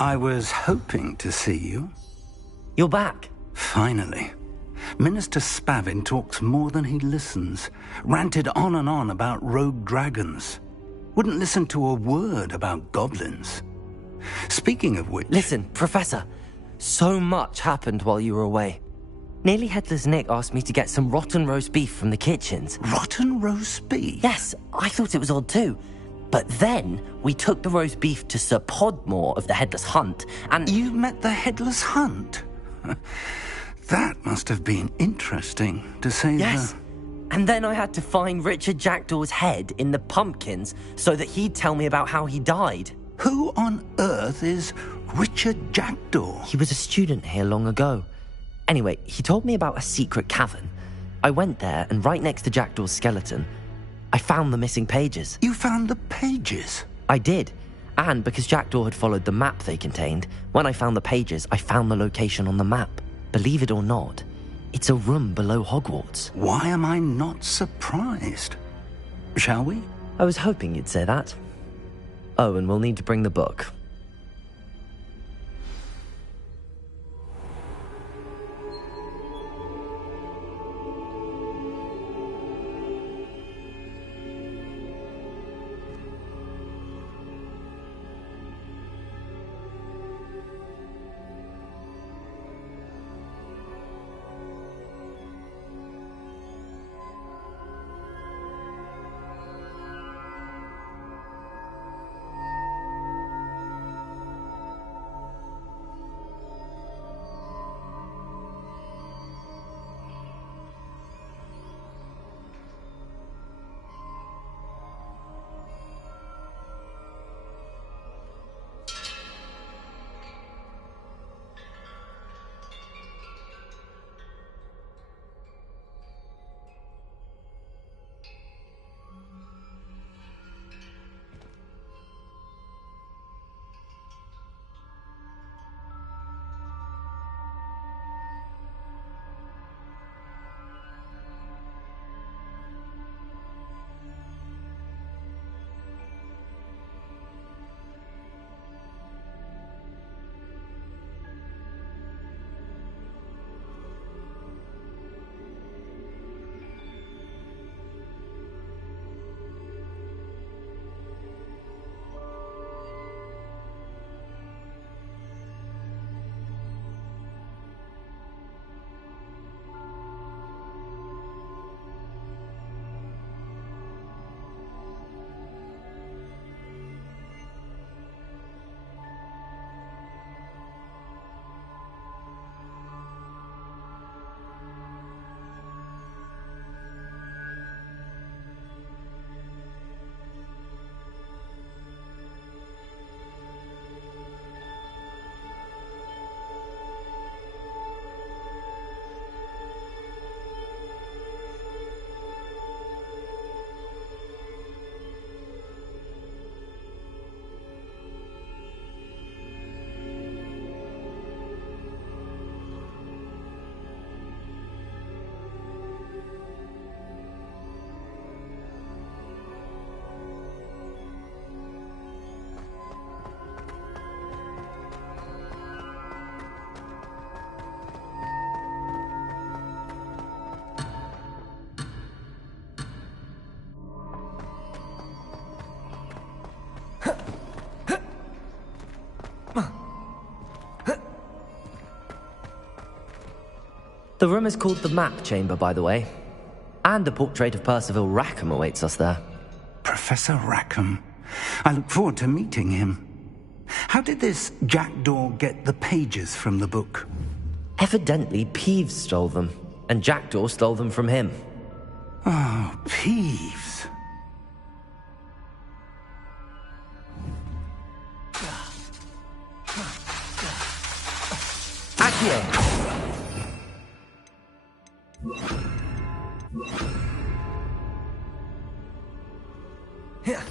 I was hoping to see you. You're back. Finally. Minister Spavin talks more than he listens. Ranted on and on about rogue dragons. Wouldn't listen to a word about goblins. Speaking of which... Listen, Professor. So much happened while you were away. Nearly Headless Nick asked me to get some rotten roast beef from the kitchens. Rotten roast beef? Yes, I thought it was odd too. But then we took the roast beef to Sir Podmore of the Headless Hunt, and... You met the Headless Hunt? That must have been interesting, to say the... Yes. And then I had to find Richard Jackdaw's head in the pumpkins so that he'd tell me about how he died. Who on earth is Richard Jackdaw? He was a student here long ago. Anyway, he told me about a secret cavern. I went there, and right next to Jackdaw's skeleton, I found the missing pages. You found the pages? I did. And because Jackdaw had followed the map they contained, when I found the pages, I found the location on the map. Believe it or not, it's a room below Hogwarts. Why am I not surprised? Shall we? I was hoping you'd say that. Oh, and we'll need to bring the book. The room is called the Map Chamber, by the way. And a portrait of Percival Rackham awaits us there. Professor Rackham. I look forward to meeting him. How did this Jackdaw get the pages from the book? Evidently, Peeves stole them, and Jackdaw stole them from him. Oh, Peeves. Accio! Here.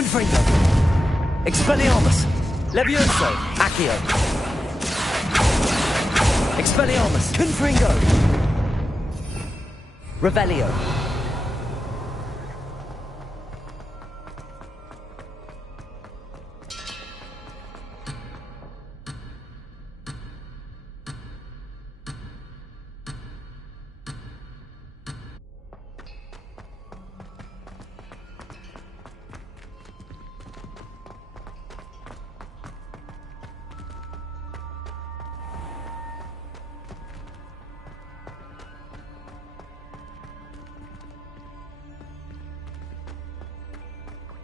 Confringo! Expelliarmus! Levioso! Accio! Expelliarmus! Confringo! Revelio!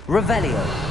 Revelio.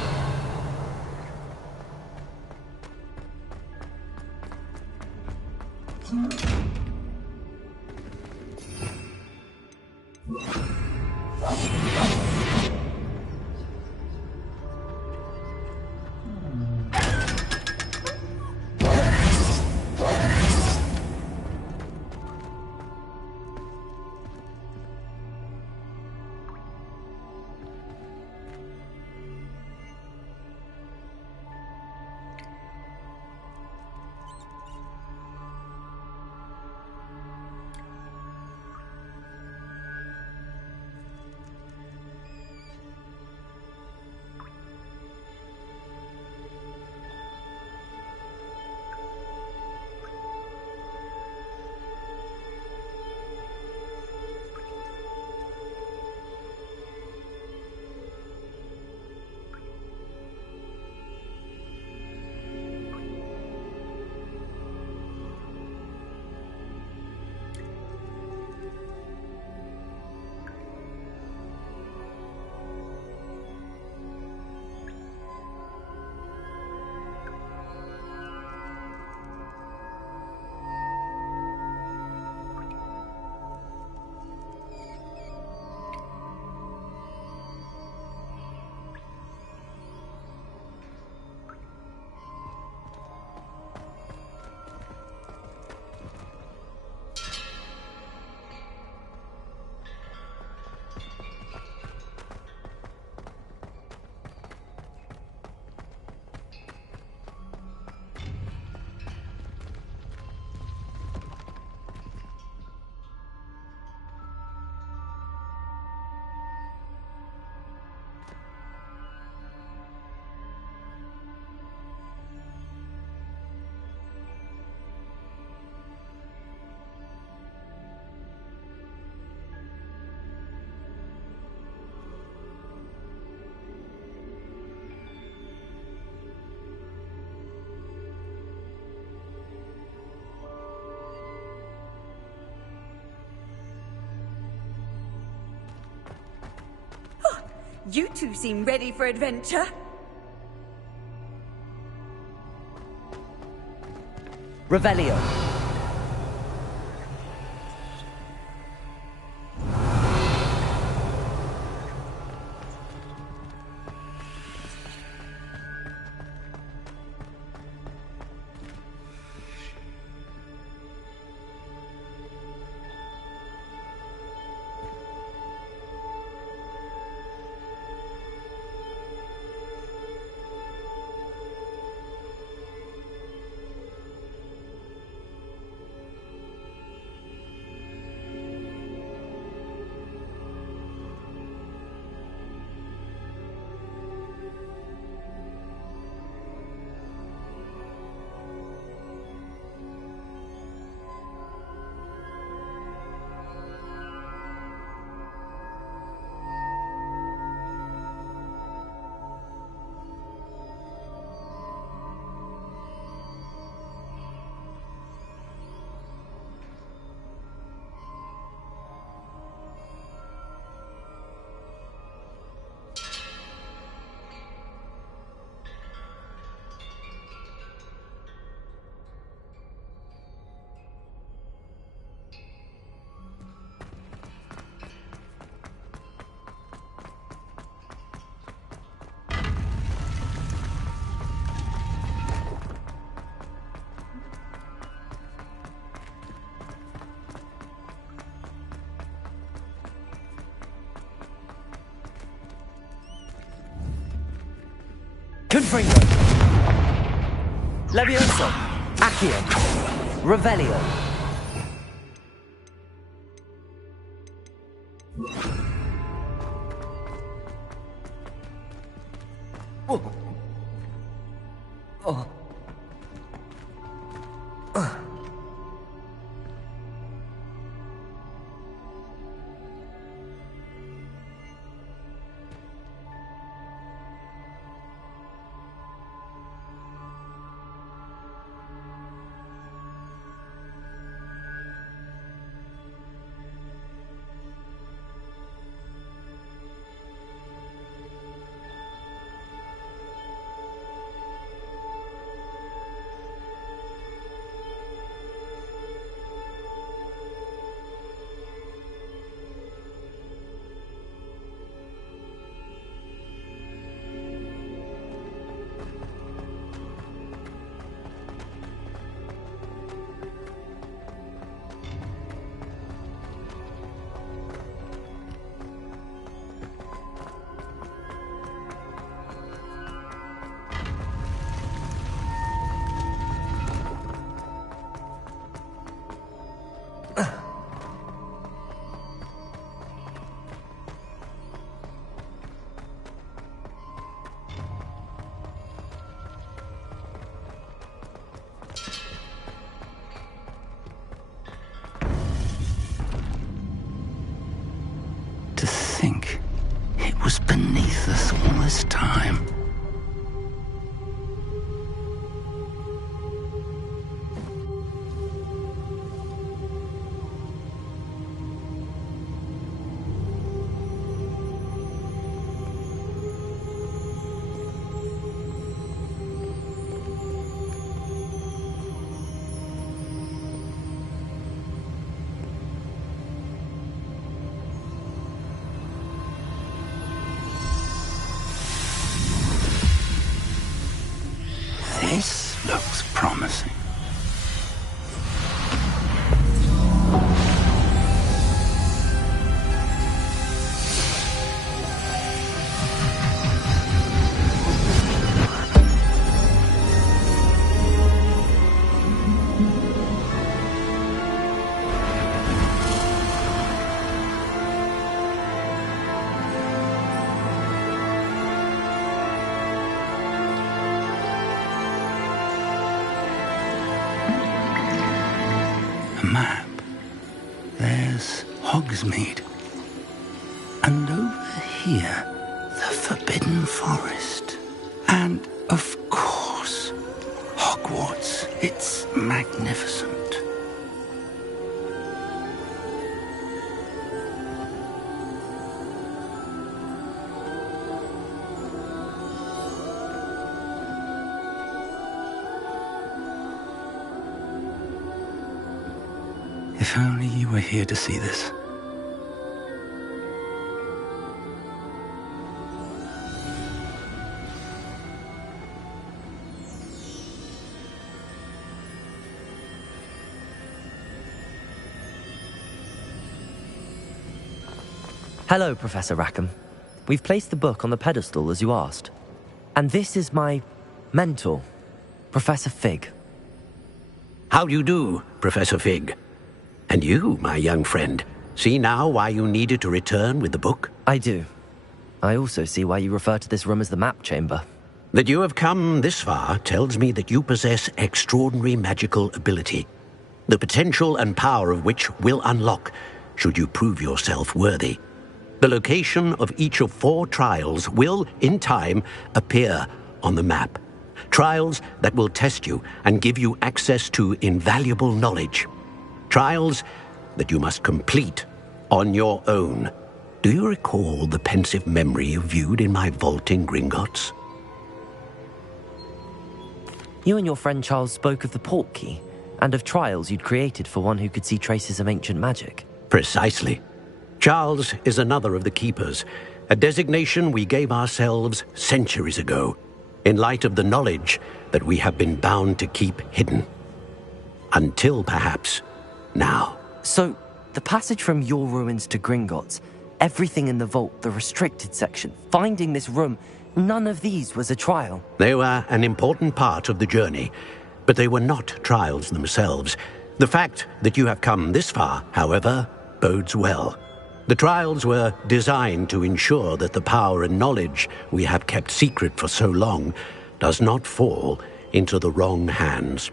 You two seem ready for adventure. Revelio. Confringo. Levioso. Accio. Revelio. Oh. Oh. To think it was beneath us all this time. This looks promising. Map. There's Hogsmeade. And over here, the Forbidden Forest. And, of course, Hogwarts. It's magnificent. If only you were here to see this. Hello, Professor Rackham. We've placed the book on the pedestal as you asked. And this is my mentor, Professor Fig. How do you do, Professor Fig? And you, my young friend, see now why you needed to return with the book? I do. I also see why you refer to this room as the map chamber. That you have come this far tells me that you possess extraordinary magical ability, the potential and power of which will unlock should you prove yourself worthy. The location of each of 4 trials will, in time, appear on the map. Trials that will test you and give you access to invaluable knowledge. Trials that you must complete on your own. Do you recall the pensive memory you viewed in my vault in Gringotts? You and your friend Charles spoke of the portkey and of trials you'd created for one who could see traces of ancient magic. Precisely. Charles is another of the keepers, a designation we gave ourselves centuries ago, in light of the knowledge that we have been bound to keep hidden. Until, perhaps, now. So, the passage from your ruins to Gringotts, everything in the vault, the restricted section, finding this room, none of these was a trial. They were an important part of the journey, but they were not trials themselves. The fact that you have come this far, however, bodes well. The trials were designed to ensure that the power and knowledge we have kept secret for so long does not fall into the wrong hands.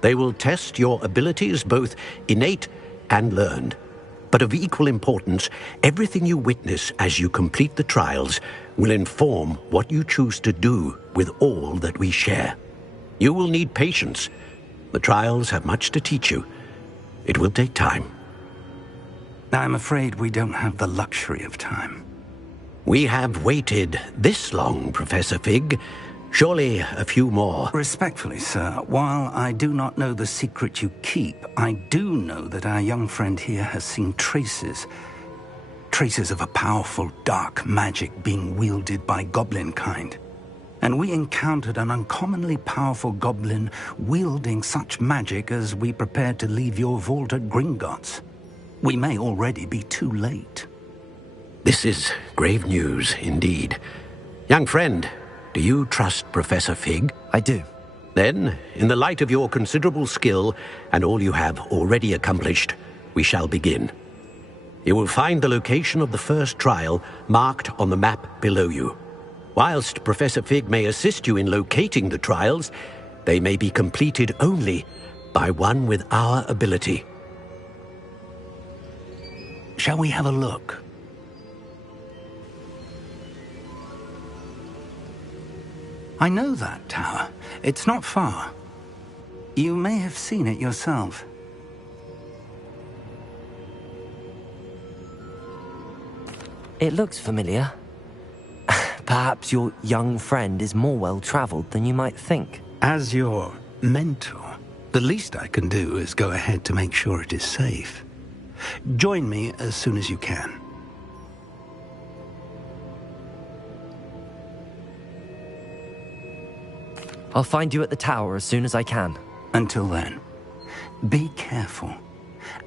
They will test your abilities, both innate and learned. But of equal importance, everything you witness as you complete the trials will inform what you choose to do with all that we share. You will need patience. The trials have much to teach you. It will take time. I'm afraid we don't have the luxury of time. We have waited this long, Professor Fig. Surely a few more. Respectfully, sir, while I do not know the secret you keep, I do know that our young friend here has seen traces of a powerful dark magic being wielded by goblin kind. And we encountered an uncommonly powerful goblin wielding such magic as we prepared to leave your vault at Gringotts. We may already be too late. This is grave news indeed. Young friend, do you trust Professor Fig? I do. Then, in the light of your considerable skill and all you have already accomplished, we shall begin. You will find the location of the first trial marked on the map below you. Whilst Professor Fig may assist you in locating the trials, they may be completed only by one with our ability. Shall we have a look? I know that tower. It's not far. You may have seen it yourself. It looks familiar. Perhaps your young friend is more well-traveled than you might think. As your mentor, the least I can do is go ahead to make sure it is safe. Join me as soon as you can. I'll find you at the tower as soon as I can. Until then, be careful,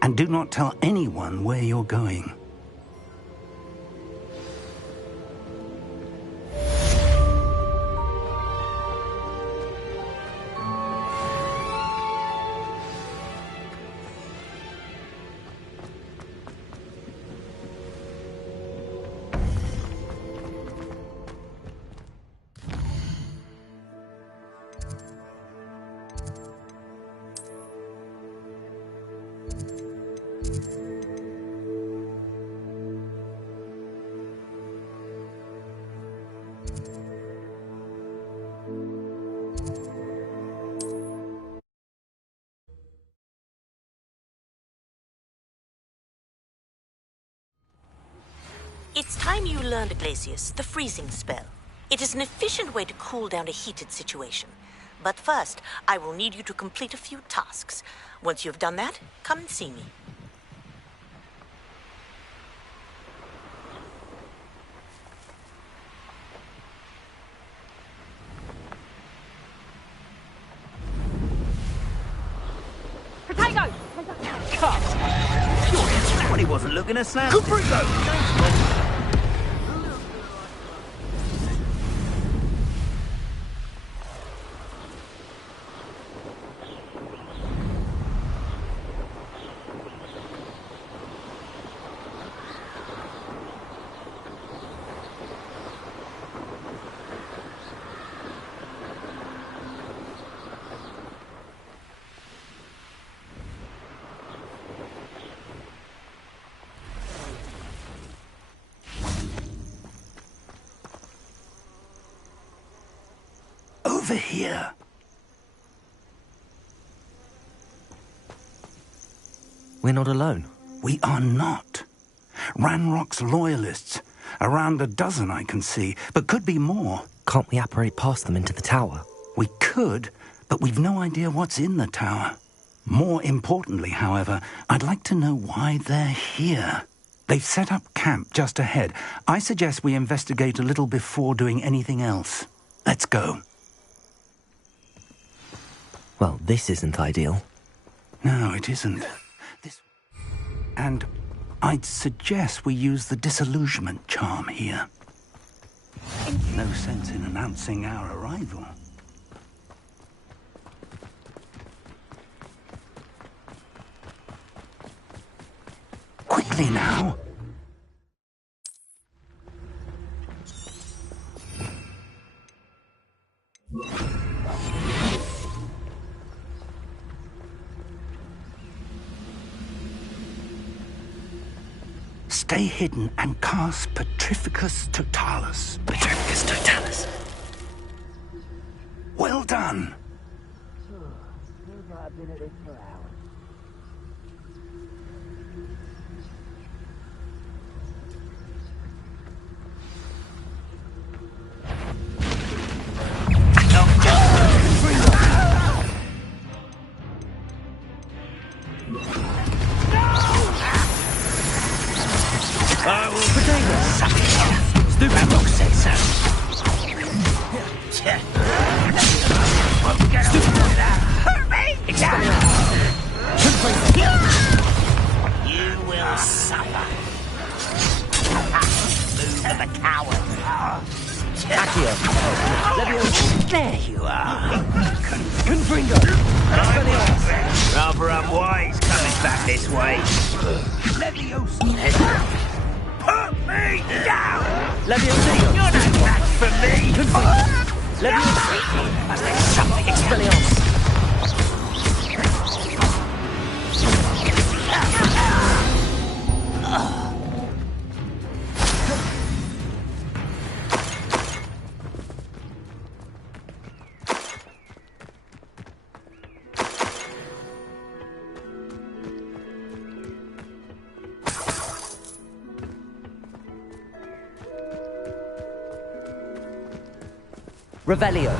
and do not tell anyone where you're going. It's time you learned, Glacius, the freezing spell. It is an efficient way to cool down a heated situation. But first, I will need you to complete a few tasks. Once you have done that, come and see me. Potato! Cut! When he wasn't looking at Sam. Over here. We're not alone. We are not. Ranrock's loyalists. Around a dozen I can see, but could be more. Can't we apparate past them into the tower? We could, but we've no idea what's in the tower. More importantly, however, I'd like to know why they're here. They've set up camp just ahead. I suggest we investigate a little before doing anything else. Let's go. Well, this isn't ideal. No, it isn't. And I'd suggest we use the disillusionment charm here. No sense in announcing our arrival. Quickly now! Stay hidden and cast Petrificus Totalis. Petrificus Totalis. Well done! There you are. Rather unwise coming back this way. Put me down! You're no match for me! Must have something. Expelliarmus. Revelio.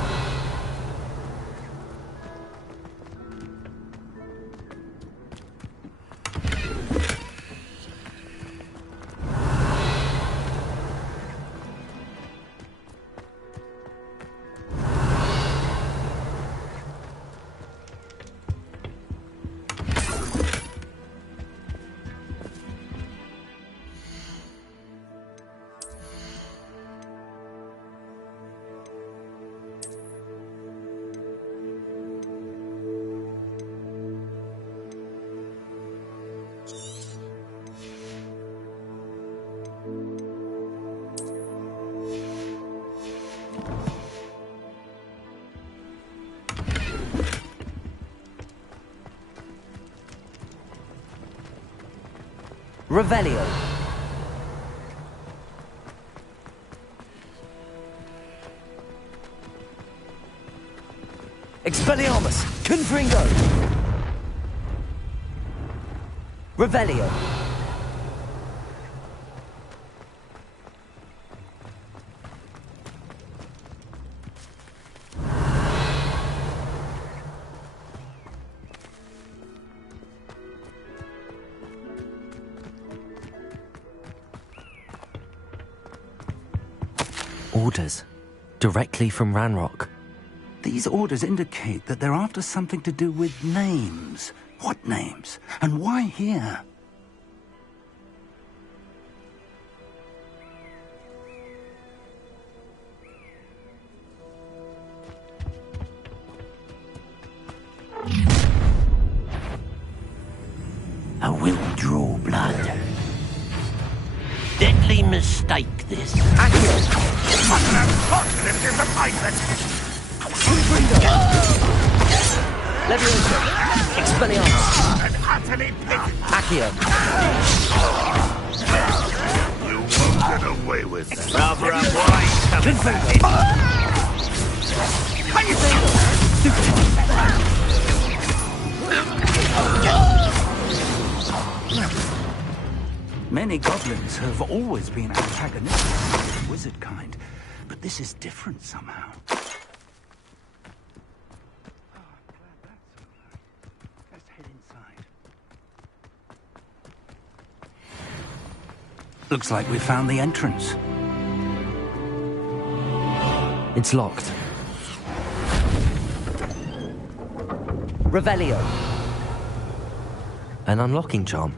Revelio. Expelliarmus. Confringo. Revelio. Orders. Directly from Ranrock. These orders indicate that they're after something to do with names. What names? And why here? I will draw blood. Deadly mistake, this. Leviosa. Expelliarmus. Accio. You won't get away with that. Rather unwise coming back this Many goblins have always been antagonistic to the wizard kind, but this is different somehow. Let's head inside. Looks like we found the entrance. It's locked. Revelio. An unlocking charm.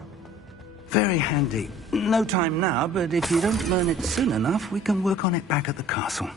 Very handy. No time now, but if you don't learn it soon enough, we can work on it back at the castle.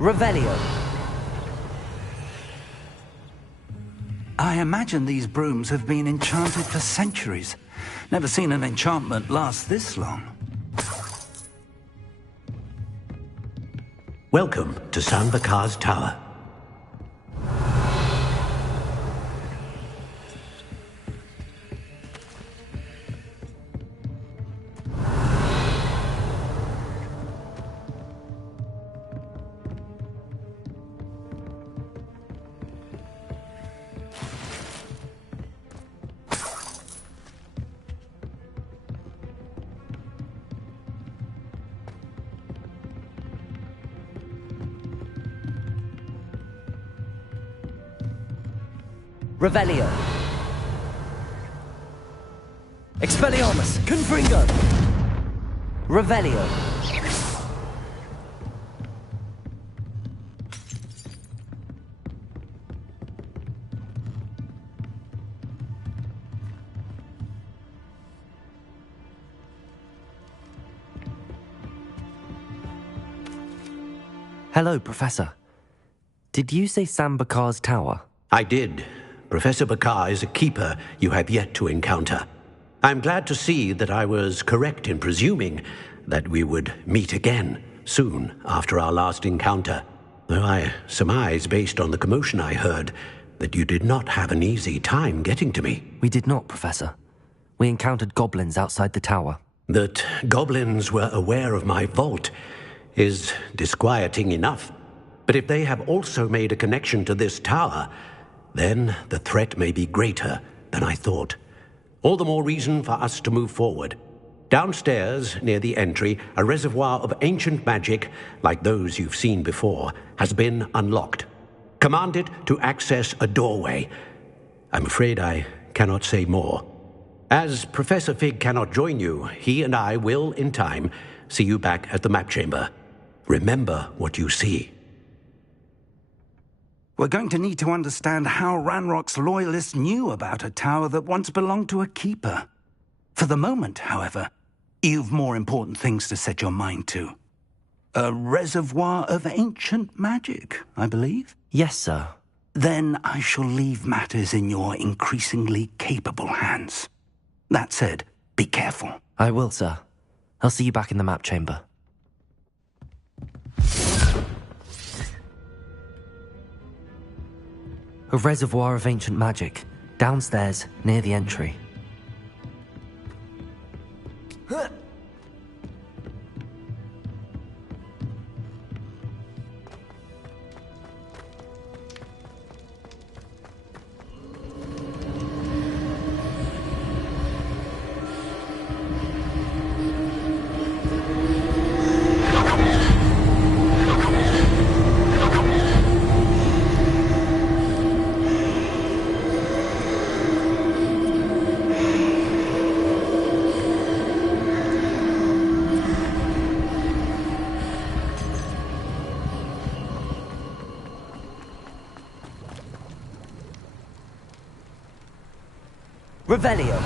Revelio. I imagine these brooms have been enchanted for centuries. Never seen an enchantment last this long. Welcome to San Bakar's Tower. Revelio. Expelliarmus. Confringo. Revelio. Hello, Professor. Did you say San Bakar's Tower? I did. Professor Bakar is a keeper you have yet to encounter. I'm glad to see that I was correct in presuming that we would meet again soon after our last encounter, though I surmise, based on the commotion I heard, that you did not have an easy time getting to me. We did not, Professor. We encountered goblins outside the tower. That goblins were aware of my vault is disquieting enough. But if they have also made a connection to this tower, then the threat may be greater than I thought. All the more reason for us to move forward. Downstairs, near the entry, a reservoir of ancient magic, like those you've seen before, has been unlocked. Command it to access a doorway. I'm afraid I cannot say more. As Professor Fig cannot join you, he and I will, in time, see you back at the map chamber. Remember what you see. We're going to need to understand how Ranrock's loyalists knew about a tower that once belonged to a keeper. For the moment, however, you've more important things to set your mind to. A reservoir of ancient magic, I believe? Yes, sir. Then I shall leave matters in your increasingly capable hands. That said, be careful. I will, sir. I'll see you back in the map chamber. A reservoir of ancient magic, downstairs, near the entry. Revelio.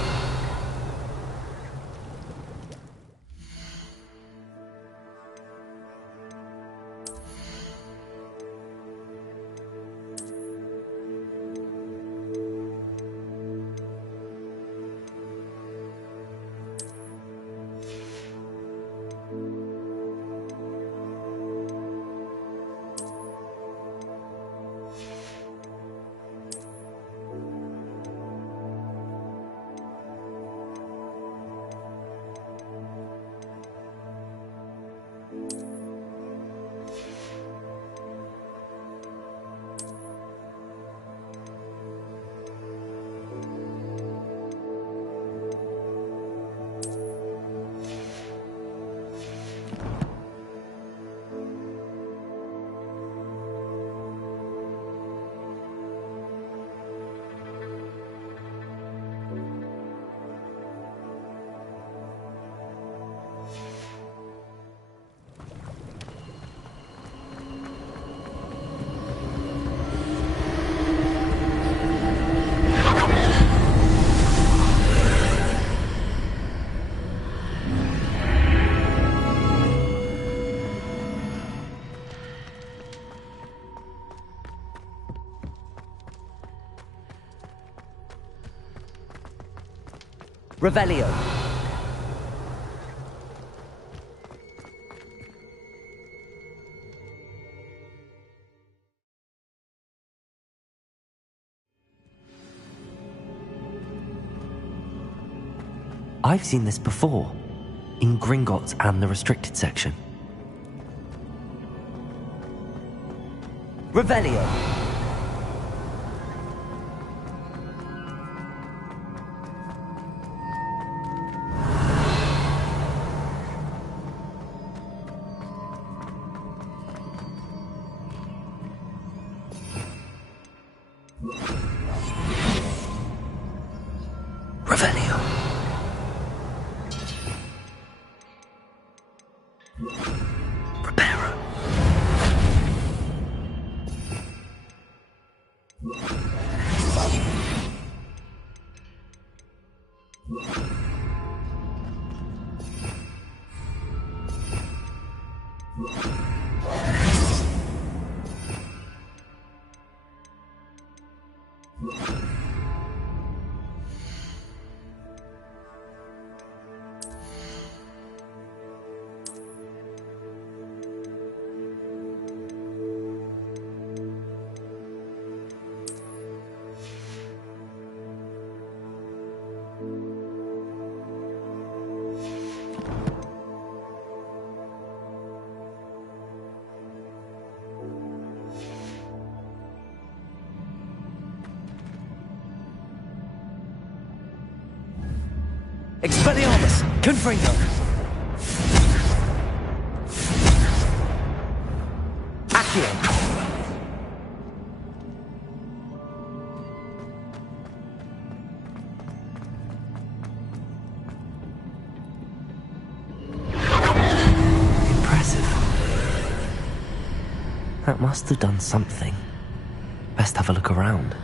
Revelio. I've seen this before, in Gringotts and the restricted section. Revelio. Revelio. Reparo. Expelliarmus! Confringo! Accio! Impressive. That must have done something. Best have a look around.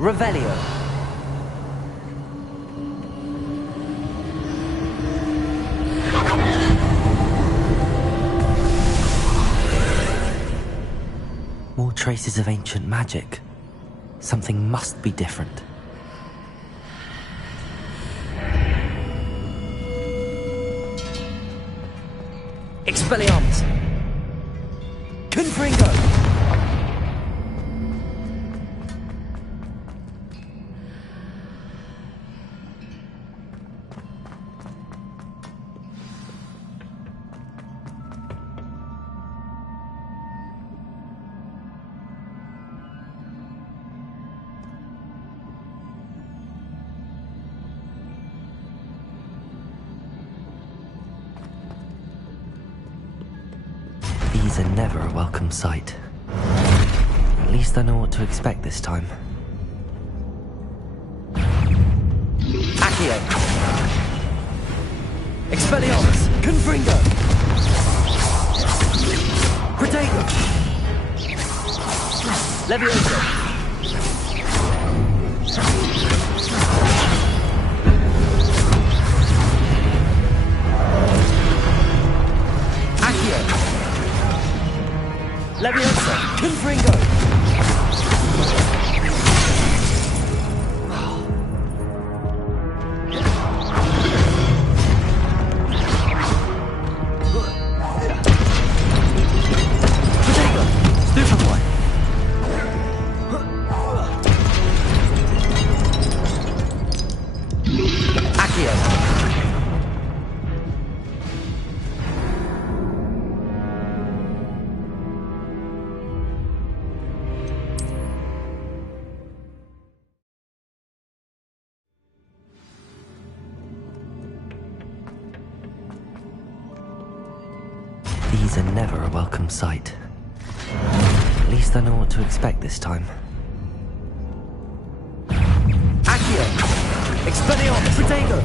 Revelio. More traces of ancient magic. Something must be different. Expelliarmus! Confringo! These are never a welcome sight. At least I know what to expect this time. Accio! Expelliarmus! Confringo! Protego! Levioso! These are never a welcome sight. At least I know what to expect this time. Accio! Expelliarmus! Protego!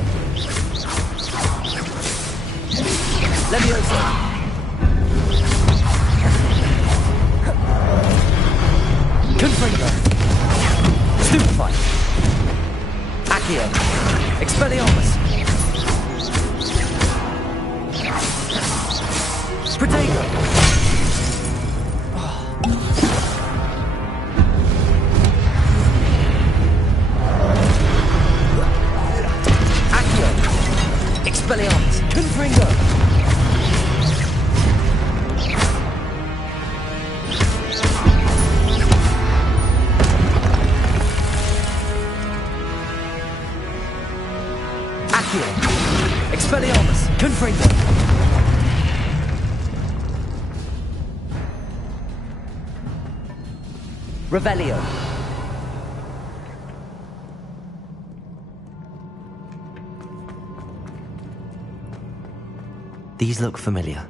Leviosa! Confringo! Stupefy! Accio! Expelliarmus! Protego! Accio! Expelliarmus! Confringo! Accio! Expelliarmus! Confringo! Revelio. These look familiar.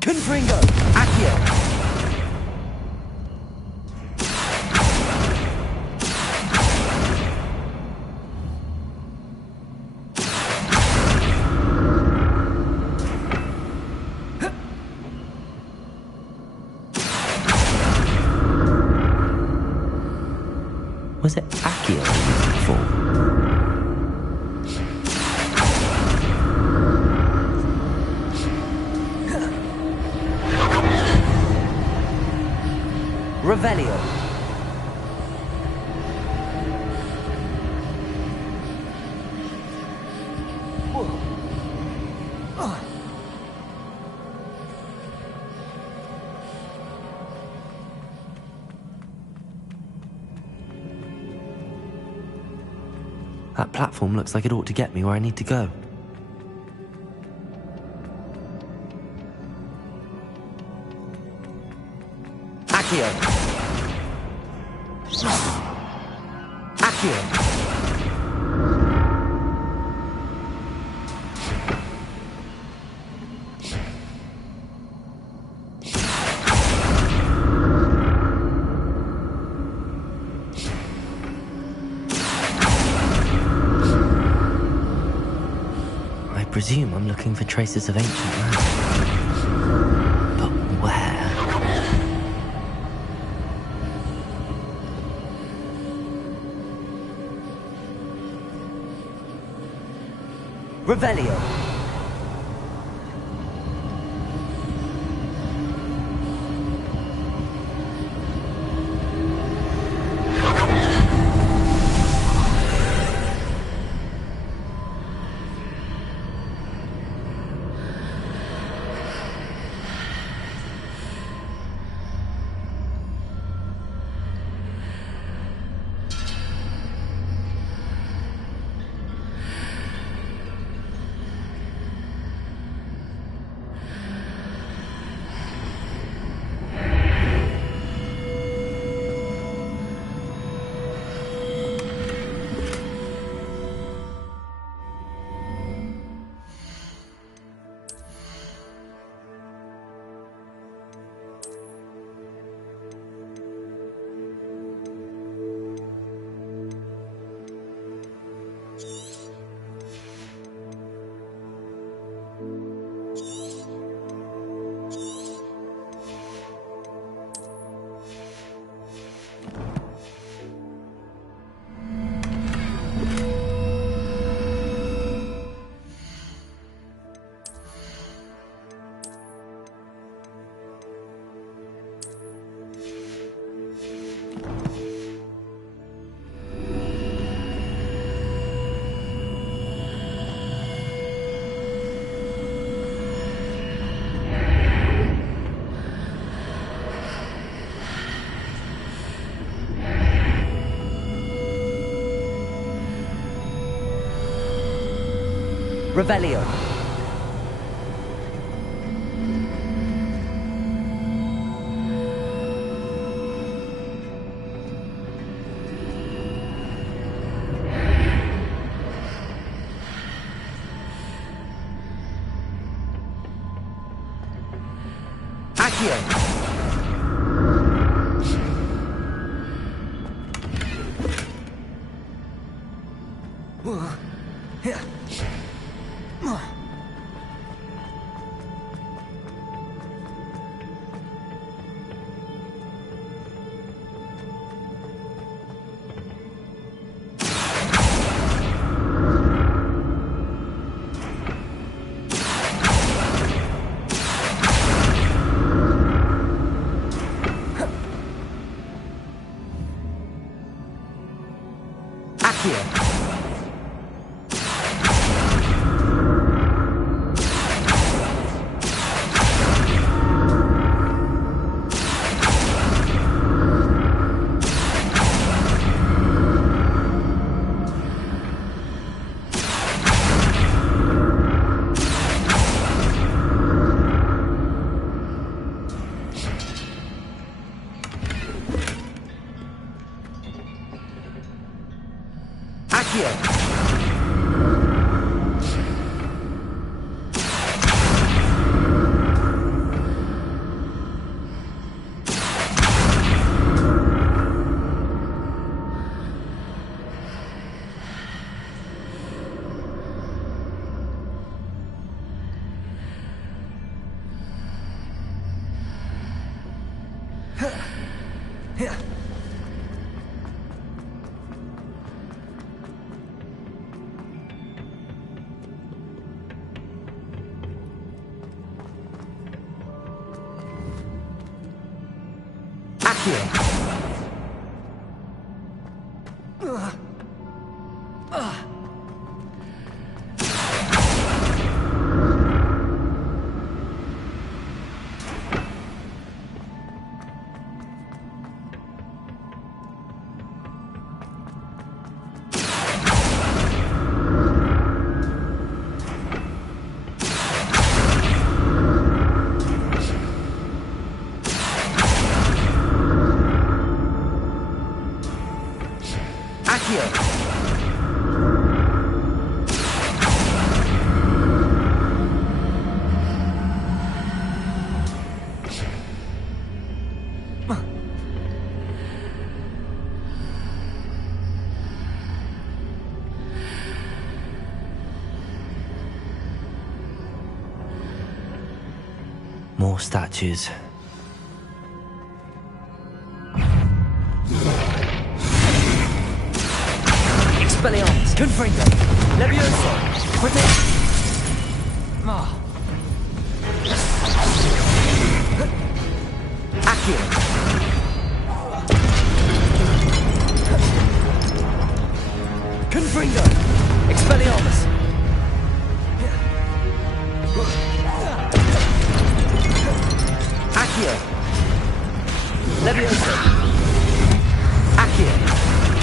Confringo! Accio! Was it Accio before? Revelio. That platform looks like it ought to get me where I need to go. Accio! Accio! I presume I'm looking for traces of ancient magic. But where? Revelio. Revelio. Accio. More statues. Expelliarmus, Confringo, Levioso, Protect. Accio. Confringo, Expelliarmus. Accio. Levioso. Accio.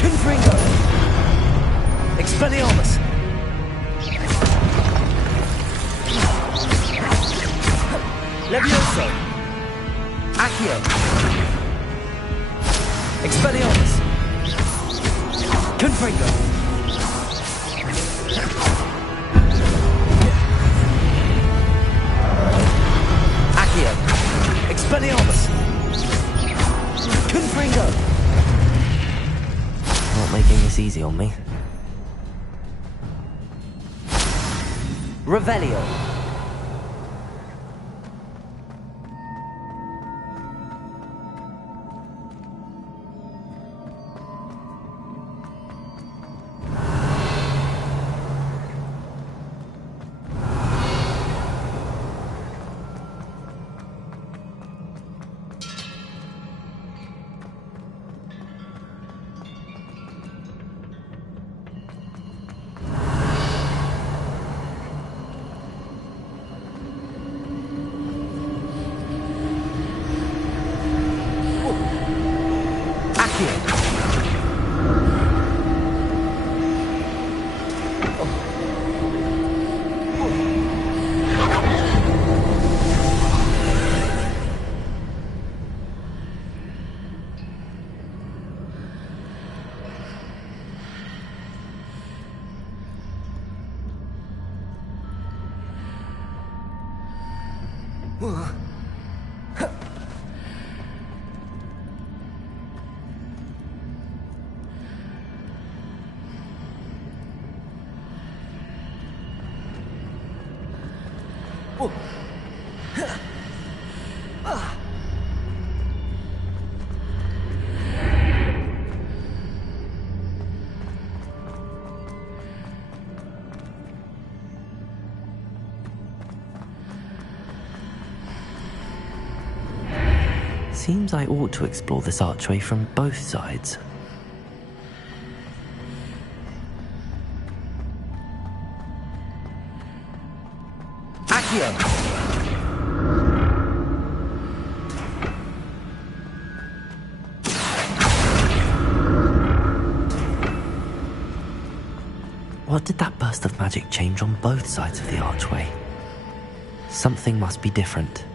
Confringo. Expelliarmus. Levioso. Accio. Expelliarmus. Confringo. Accio. Expelliarmus. Confringo. Not making this easy on me. Revelio. Seems I ought to explore this archway from both sides. Accio! What did that burst of magic change on both sides of the archway? Something must be different.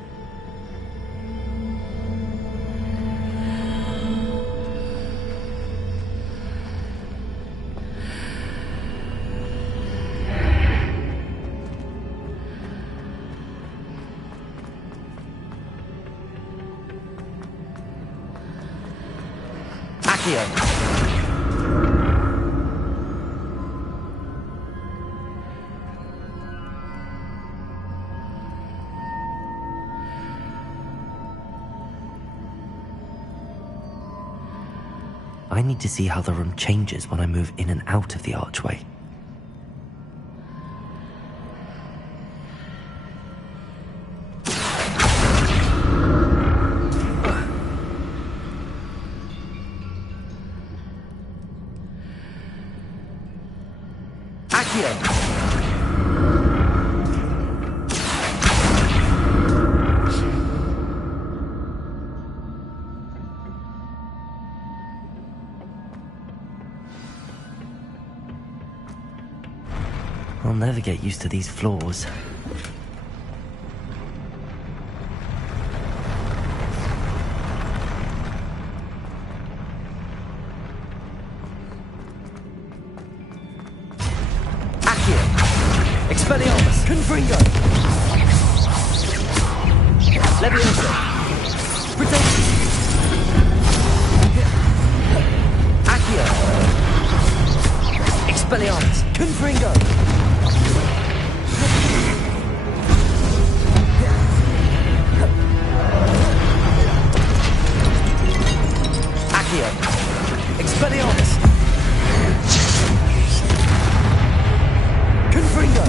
I need to see how the room changes when I move in and out of the archway. I'll never get used to these floors. Accio! Expelliarmus! Confringo! Levioso! Protect! Accio! Expelliarmus! Confringo! Accio! Expelliarmus! Confringo!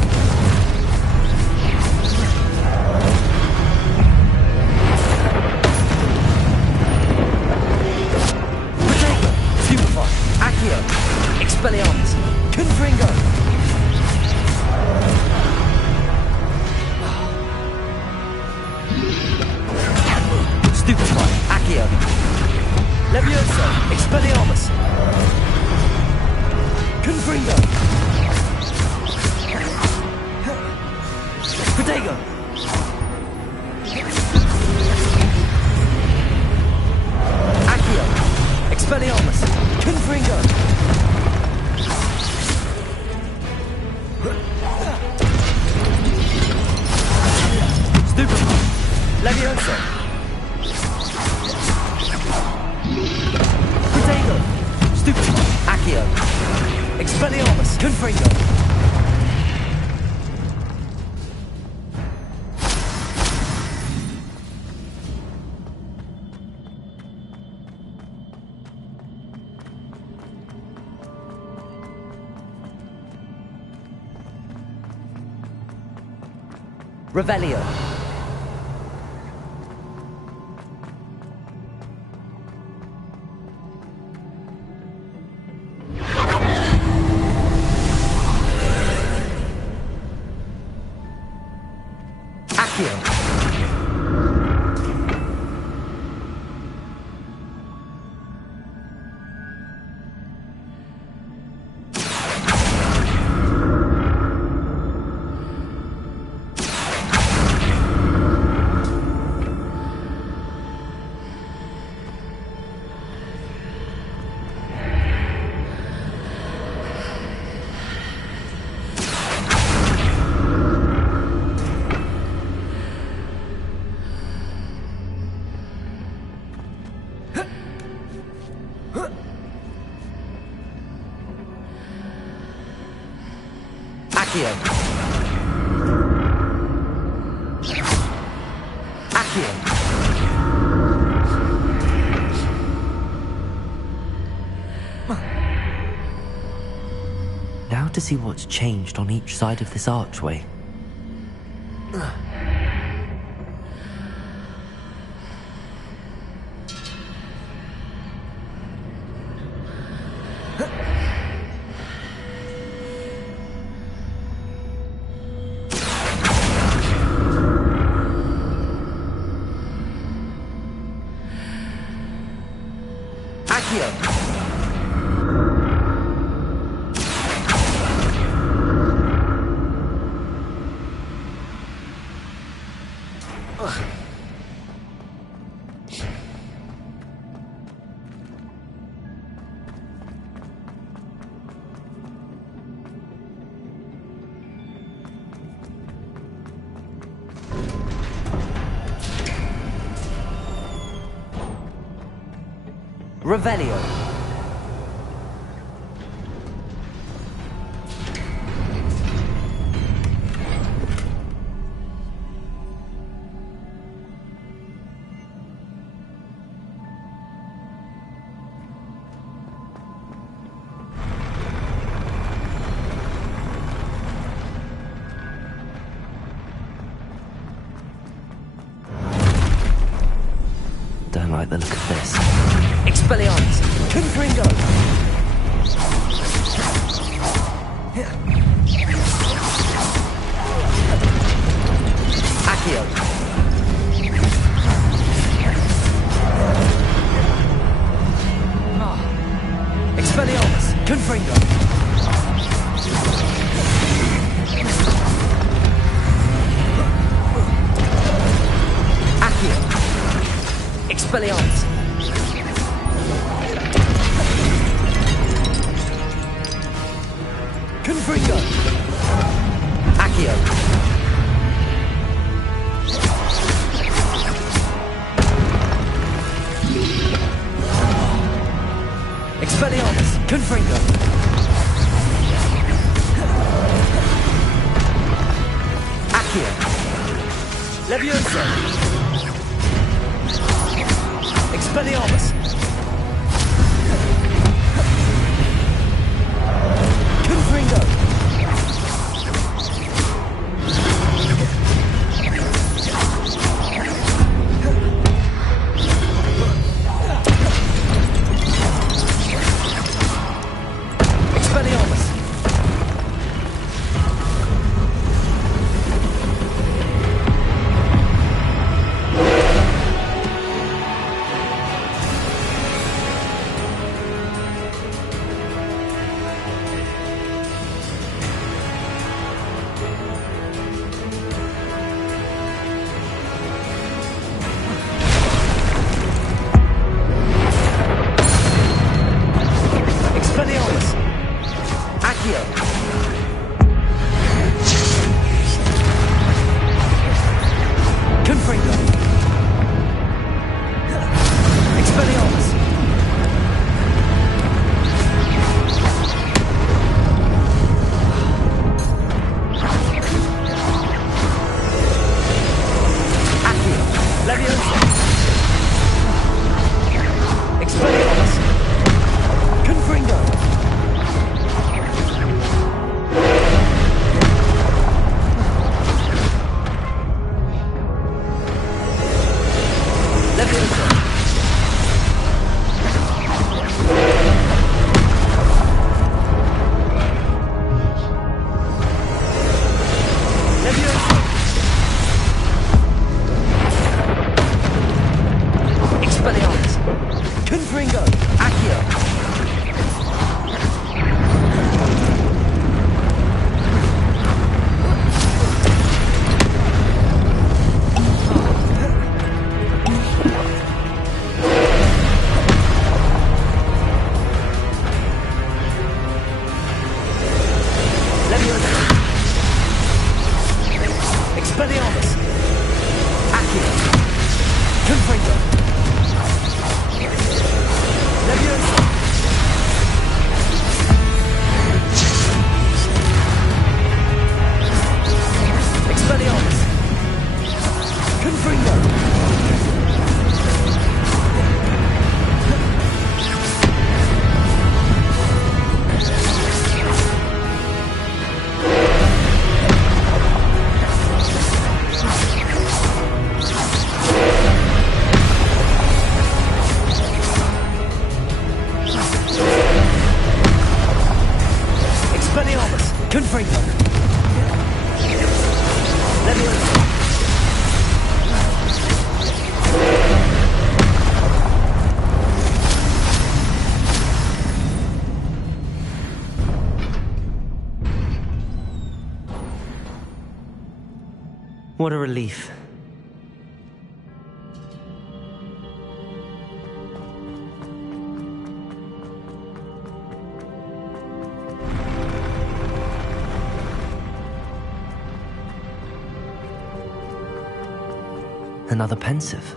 Protego! Stupefy! Accio! Expelliarmus! Confringo! Stupefy! Accio! Levioso! Expelliarmus! Confringo! Protego! Accio! Expelliarmus! Confringo! Stupefy! Levioso! Protego! Stupefy! Accio! Expelliarmus! Confringo! Revelio. Accio. Accio. Accio. Now to see what's changed on each side of this archway. Revelio. Don't like the look of this. Expelliarmus! Confringo! Accio! Expelliarmus! Confringo! Accio! Expelliarmus! Confringo! Accio! Expelliarmus! Confringo! Accio! Leviosa! Expelliarmus! Confringo! Expelliarmus! Expelliarmus! Accio! Confringo! Expelliarmus! Accio! Leviosa! Expelliarmus! Confringo! Expelliarmus! Confringo! Leviosa! What a relief. Another pensive.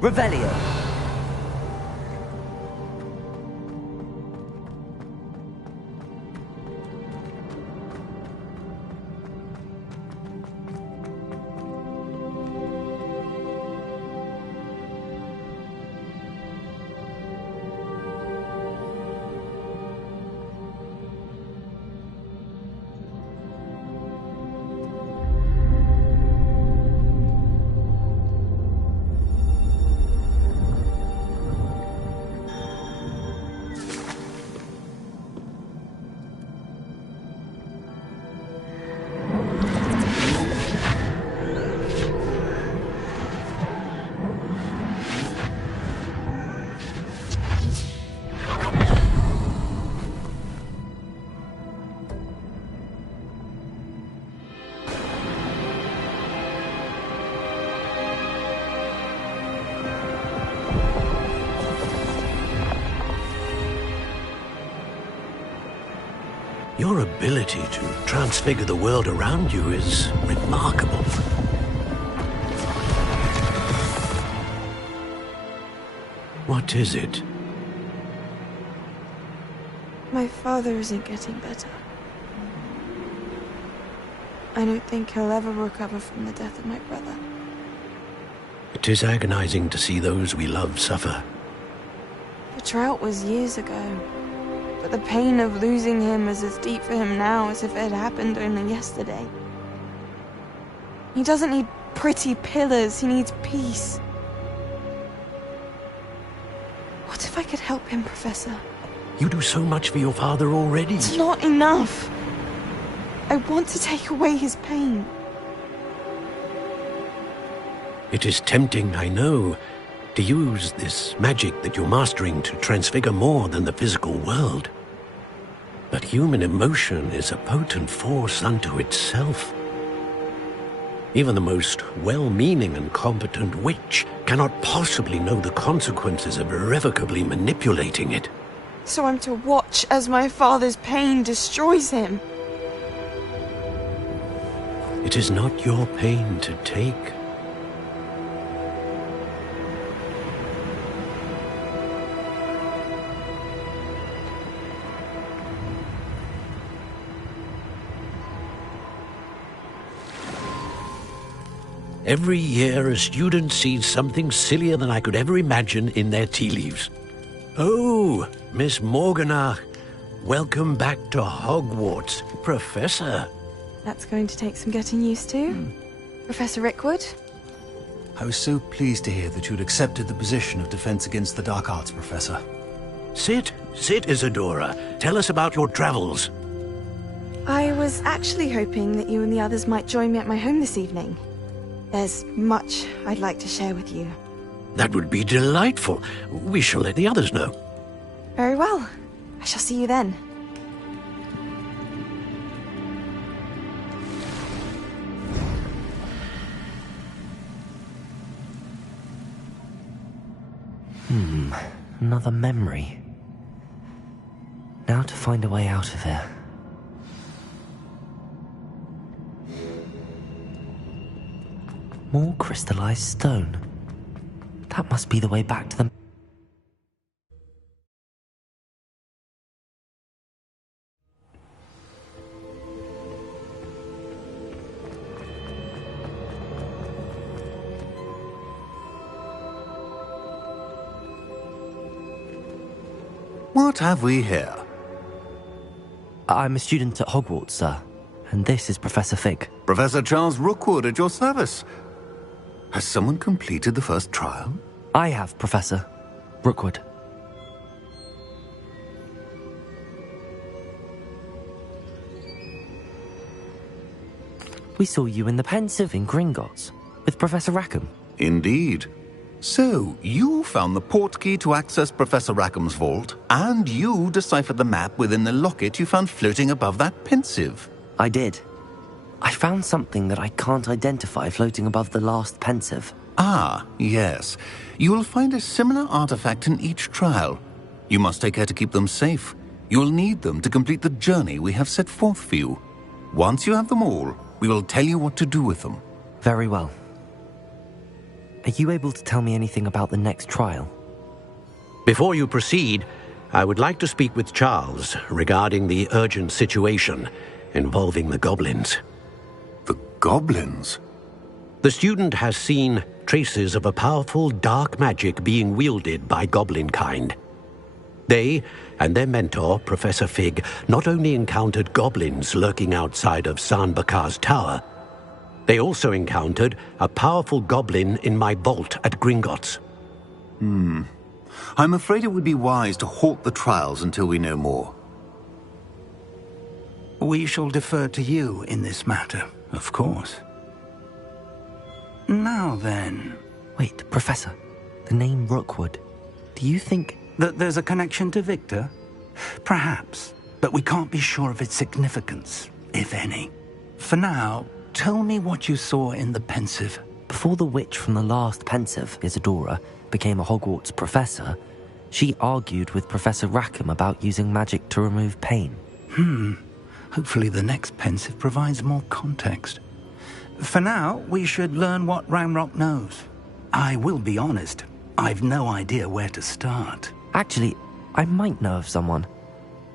Revelio. Your ability to transfigure the world around you is remarkable. What is it? My father isn't getting better. I don't think he'll ever recover from the death of my brother. It is agonizing to see those we love suffer. The drought was years ago, but the pain of losing him is as deep for him now as if it had happened only yesterday. He doesn't need pretty pillars, he needs peace. What if I could help him, Professor? You do so much for your father already. It's not enough. I want to take away his pain. It is tempting, I know, to use this magic that you're mastering to transfigure more than the physical world. But human emotion is a potent force unto itself. Even the most well-meaning and competent witch cannot possibly know the consequences of irrevocably manipulating it. So I'm to watch as my father's pain destroys him. It is not your pain to take. Every year, a student sees something sillier than I could ever imagine in their tea leaves. Oh, Miss Morganach, welcome back to Hogwarts, Professor. That's going to take some getting used to. Professor Rickwood? I was so pleased to hear that you'd accepted the position of Defense Against the Dark Arts, Professor. Sit, Isadora. Tell us about your travels. I was actually hoping that you and the others might join me at my home this evening. There's much I'd like to share with you. That would be delightful. We shall let the others know. Very well. I shall see you then. Another memory. Now to find a way out of here. More crystallized stone. That must be the way back to the... What have we here? I'm a student at Hogwarts, sir. And this is Professor Fig. Professor Charles Rookwood at your service. Has someone completed the first trial? I have, Professor Rookwood. We saw you in the Pensive in Gringotts with Professor Rackham. Indeed. So, you found the portkey to access Professor Rackham's vault, and you deciphered the map within the locket you found floating above that Pensive. I did. I found something that I can't identify floating above the last Pensive. Ah, yes. You will find a similar artifact in each trial. You must take care to keep them safe. You'll need them to complete the journey we have set forth for you. Once you have them all, we will tell you what to do with them. Very well. Are you able to tell me anything about the next trial? Before you proceed, I would like to speak with Charles regarding the urgent situation involving the goblins. The goblins? The student has seen traces of a powerful dark magic being wielded by goblin kind. They and their mentor, Professor Fig, not only encountered goblins lurking outside of San Bakar's tower, they also encountered a powerful goblin in my vault at Gringotts. I'm afraid it would be wise to halt the trials until we know more. We shall defer to you in this matter, of course. Now then... Wait, Professor. The name Rookwood. Do you think... that there's a connection to Victor? Perhaps, but we can't be sure of its significance, if any. For now, tell me what you saw in the Pensive. Before the witch from the last Pensive, Isadora, became a Hogwarts professor, she argued with Professor Rackham about using magic to remove pain. Hopefully the next Pensive provides more context. For now, we should learn what Ranrock knows. I will be honest, I've no idea where to start. Actually, I might know of someone.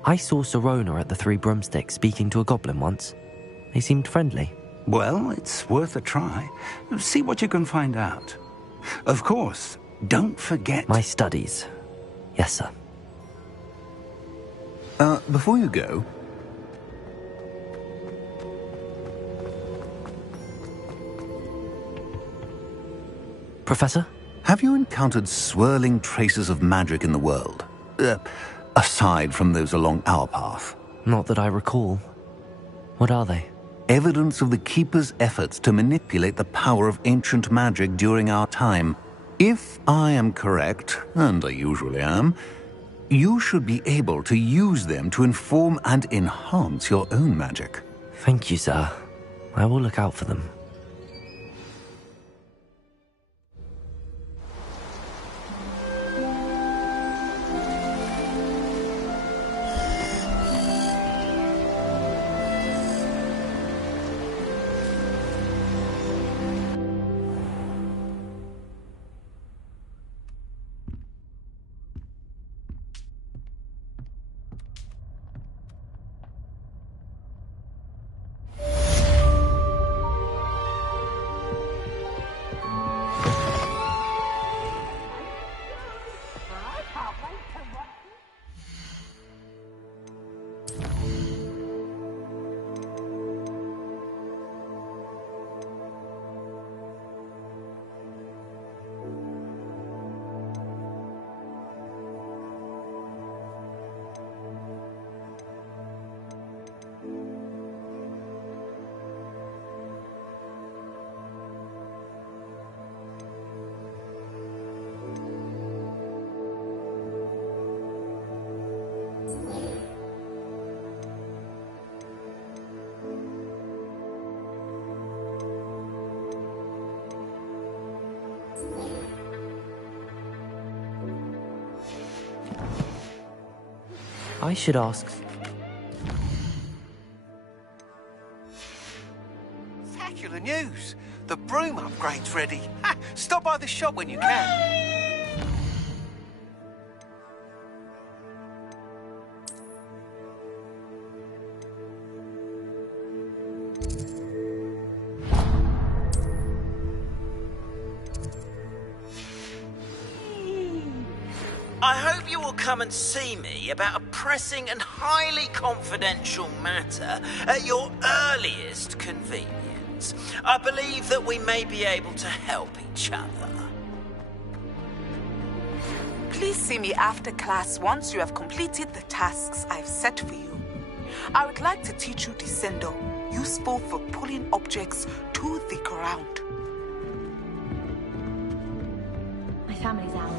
I saw Sirona at the Three Broomsticks speaking to a goblin once. They seemed friendly. Well, it's worth a try. See what you can find out. Of course, don't forget... My studies. Yes, sir. Before you go... Professor? Have you encountered swirling traces of magic in the world? Aside from those along our path? Not that I recall. What are they? Evidence of the Keeper's efforts to manipulate the power of ancient magic during our time. If I am correct, and I usually am, you should be able to use them to inform and enhance your own magic. Thank you, sir. I will look out for them. I should ask... Spectacular news! The broom upgrade's ready. Ha! Stop by the shop when you can. I hope you will come and see me about a pressing and highly confidential matter at your earliest convenience. I believe that we may be able to help each other. Please see me after class once you have completed the tasks I've set for you. I would like to teach you Descendo, useful for pulling objects to the ground. My family's out.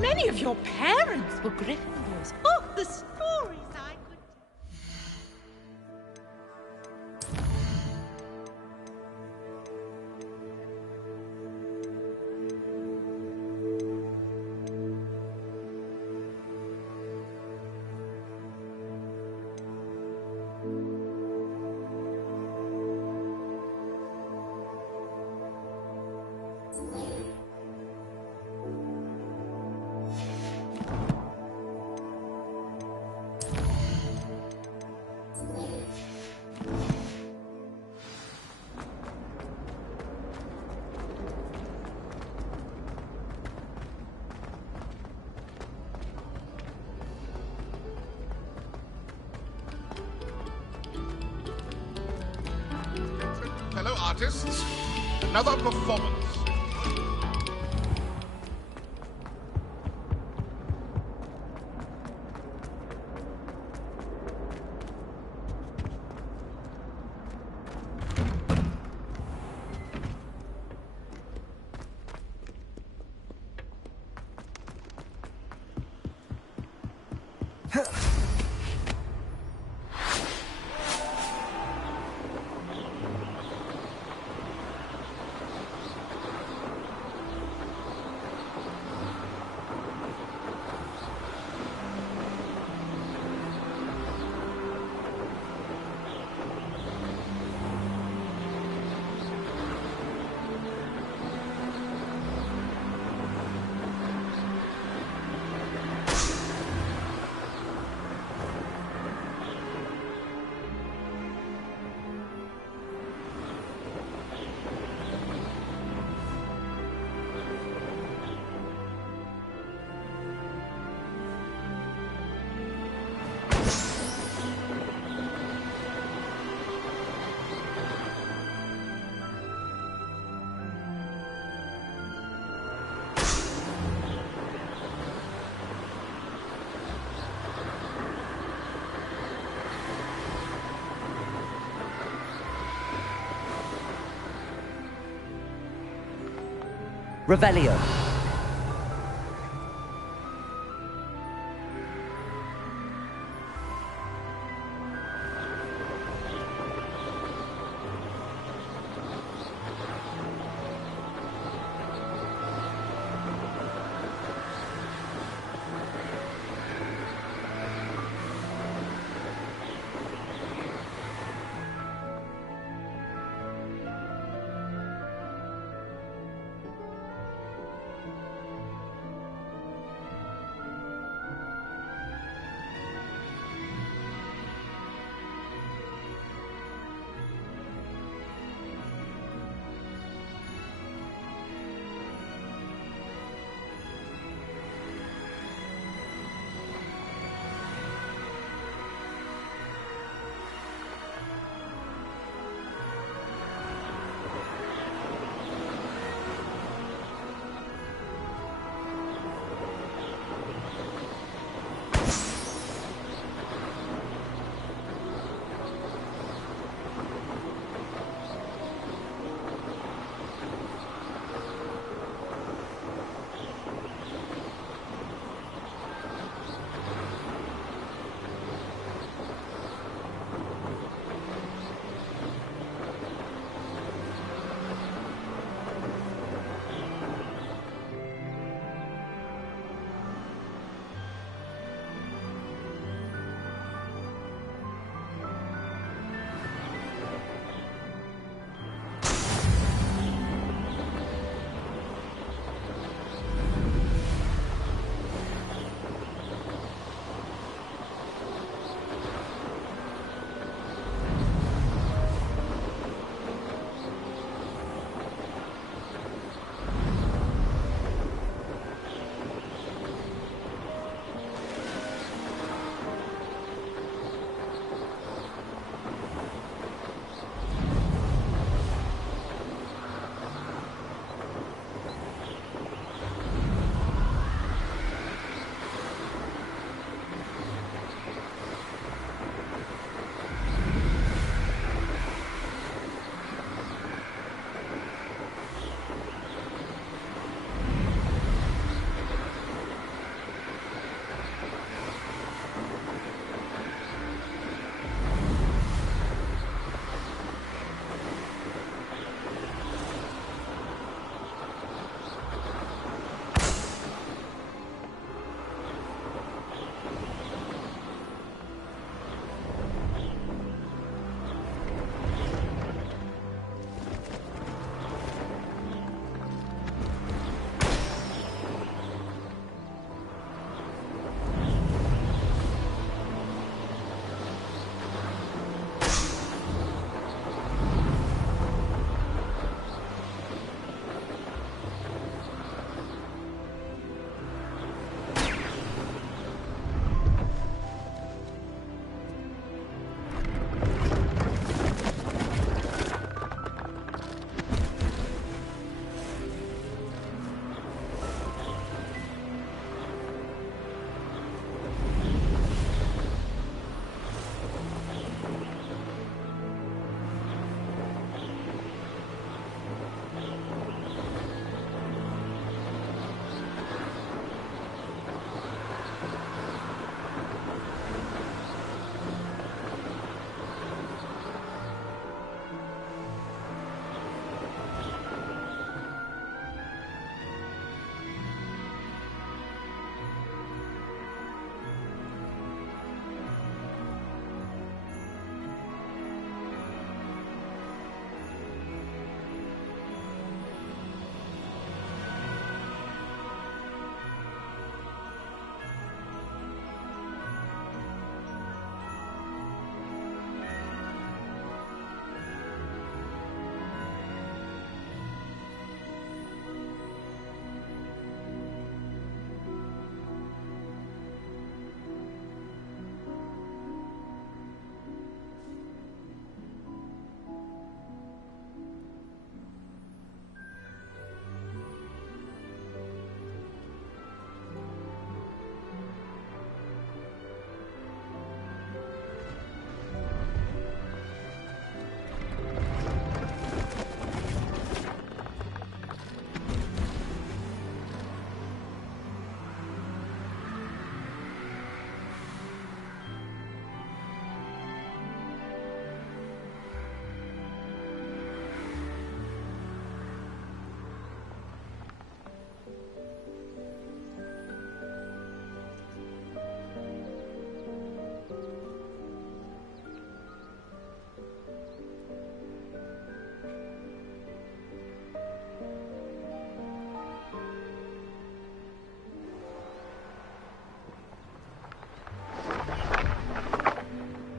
Many of your parents were Gryffindors. Oh, the stories I could... Fellow artists, another performance. Revelio.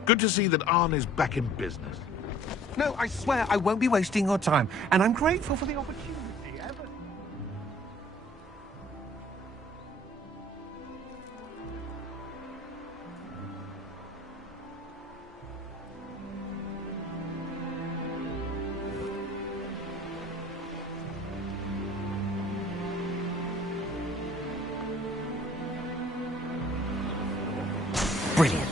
Good to see that Arn is back in business. No, I swear I won't be wasting your time, and I'm grateful for the opportunity. Brilliant.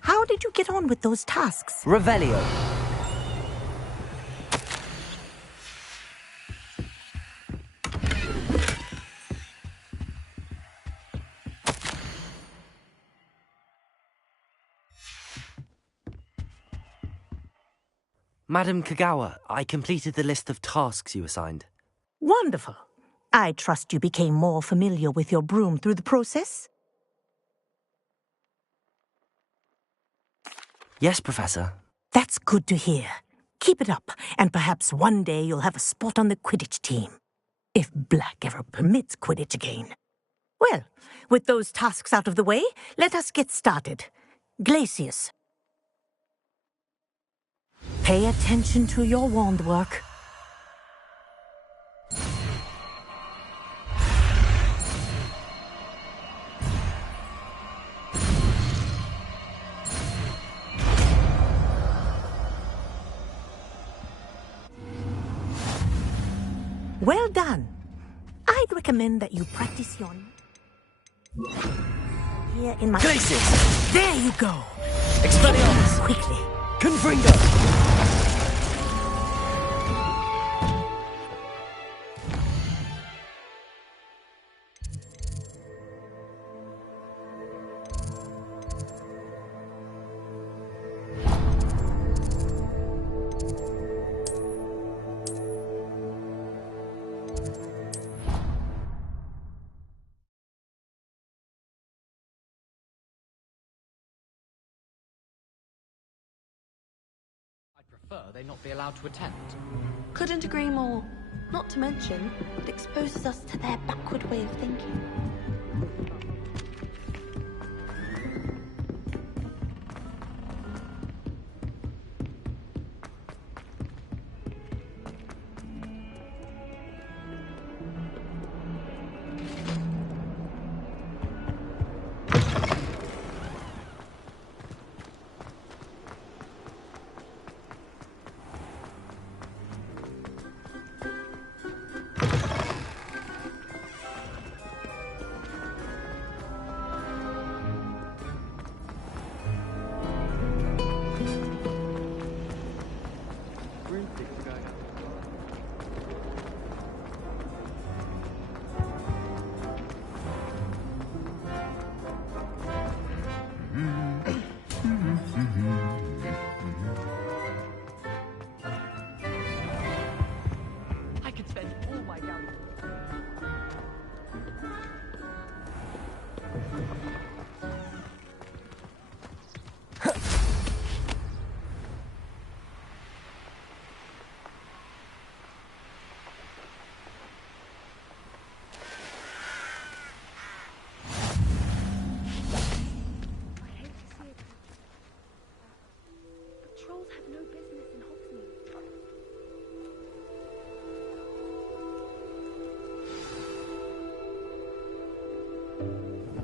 How did you get on with those tasks? Revelio. Madam Kagawa, I completed the list of tasks you assigned. Wonderful. I trust you became more familiar with your broom through the process? Yes, Professor. That's good to hear. Keep it up, and perhaps one day you'll have a spot on the Quidditch team. If Black ever permits Quidditch again. Well, with those tasks out of the way, let us get started. Glacius. Pay attention to your wand work. Well done. I'd recommend that you practice your... Here in my... Glacius! There you go! Expelliarmus! Quickly. Confringo! They not be allowed to attend. Couldn't agree more. Not to mention, it exposes us to their backward way of thinking.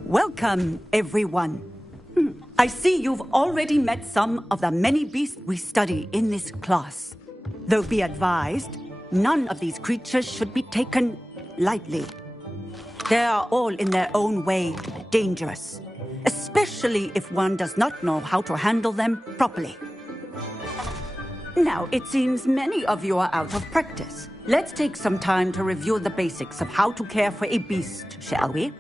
Welcome, everyone. I see you've already met some of the many beasts we study in this class. Though be advised, none of these creatures should be taken lightly. They are all in their own way dangerous, especially if one does not know how to handle them properly. Now, it seems many of you are out of practice. Let's take some time to review the basics of how to care for a beast, shall we?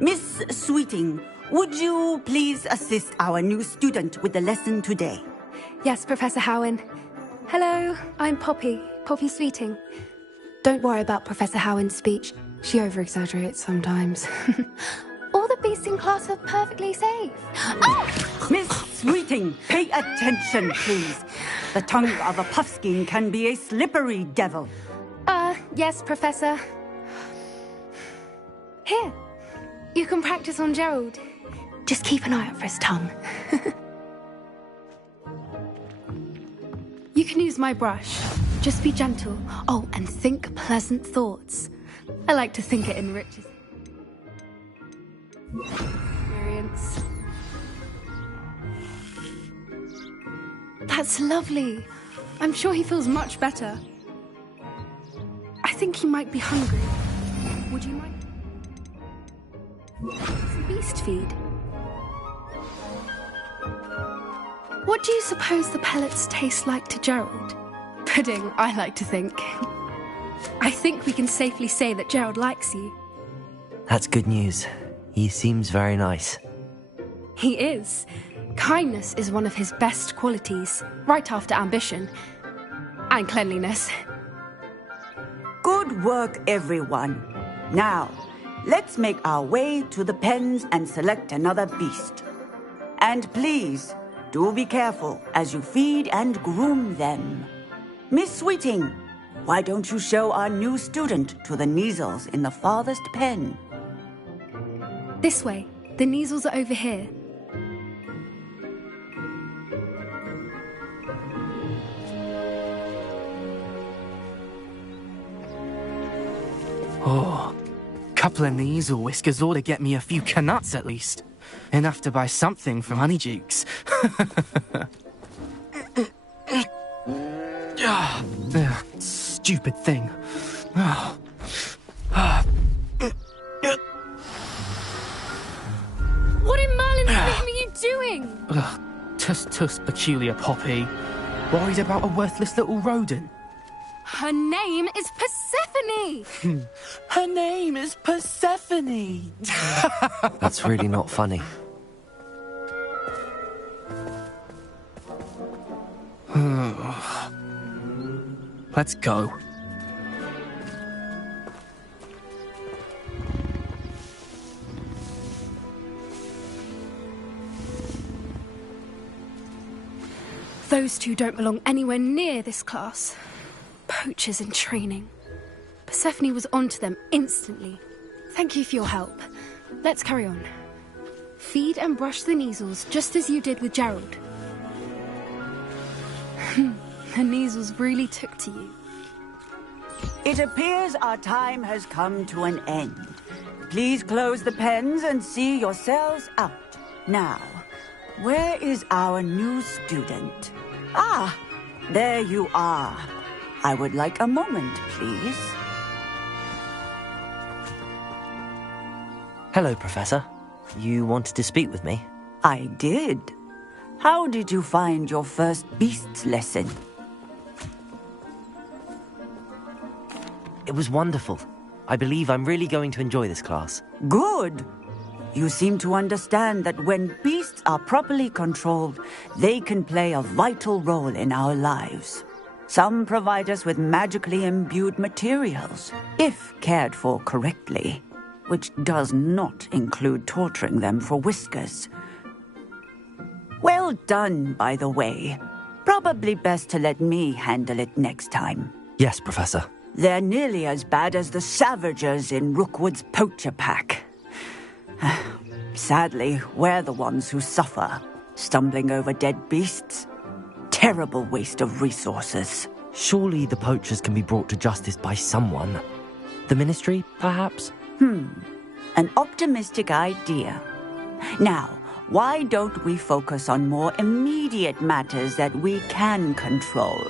Miss Sweeting, would you please assist our new student with the lesson today? Yes, Professor Howen. Hello, I'm Poppy Sweeting. Don't worry about Professor Howen's speech. She over-exaggerates sometimes. All the beasts in class are perfectly safe. Oh! Miss Sweeting, pay attention, please. The tongue of a puffskein can be a slippery devil. Yes, Professor. Here, you can practice on Gerald. Just keep an eye out for his tongue. You can use my brush. Just be gentle. Oh, and think pleasant thoughts. I like to think it enriches experience. That's lovely. I'm sure he feels much better. I think he might be hungry. Would you mind? Some beast feed. What do you suppose the pellets taste like to Gerald? Pudding, I like to think. I think we can safely say that Gerald likes you. That's good news. He seems very nice. He is. Kindness is one of his best qualities, right after ambition. And cleanliness. Good work, everyone. Now, let's make our way to the pens and select another beast. And please, do be careful as you feed and groom them. Miss Sweeting, why don't you show our new student to the Kneazles in the farthest pen? This way. The Kneazles are over here. Oh, couple of Kneazle whiskers ought to get me a few canuts at least. Enough to buy something from Honeydukes. Stupid thing. What in Merlin's name are you doing? Tuss, peculiar Poppy. Worried about a worthless little rodent. Her name is Persephone! Her name is Persephone! That's really not funny. Let's go. Those two don't belong anywhere near this class. Poachers in training. Persephone was onto them instantly. Thank you for your help. Let's carry on. Feed and brush the Kneazles just as you did with Gerald. The Kneazles really took to you. It appears our time has come to an end. Please close the pens and see yourselves out. Now, where is our new student? Ah, there you are. I would like a moment, please. Hello, Professor. You wanted to speak with me? I did. How did you find your first beasts lesson? It was wonderful. I believe I'm really going to enjoy this class. Good. You seem to understand that when beasts are properly controlled, they can play a vital role in our lives. Some provide us with magically imbued materials, if cared for correctly, which does not include torturing them for whiskers. Well done, by the way. Probably best to let me handle it next time. Yes, Professor. They're nearly as bad as the Savagers in Rookwood's poacher pack. Sadly, we're the ones who suffer, stumbling over dead beasts. Terrible waste of resources. Surely the poachers can be brought to justice by someone. The Ministry, perhaps? An optimistic idea. Now, why don't we focus on more immediate matters that we can control?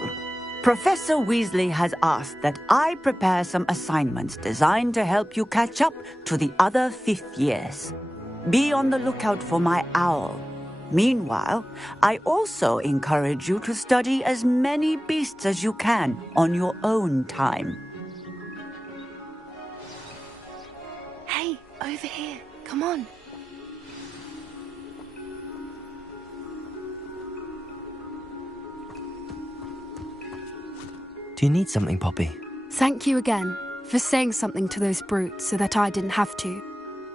Professor Weasley has asked that I prepare some assignments designed to help you catch up to the other fifth years. Be on the lookout for my owl. Meanwhile, I also encourage you to study as many beasts as you can on your own time. Hey, over here. Come on. Do you need something, Poppy? Thank you again for saying something to those brutes so that I didn't have to.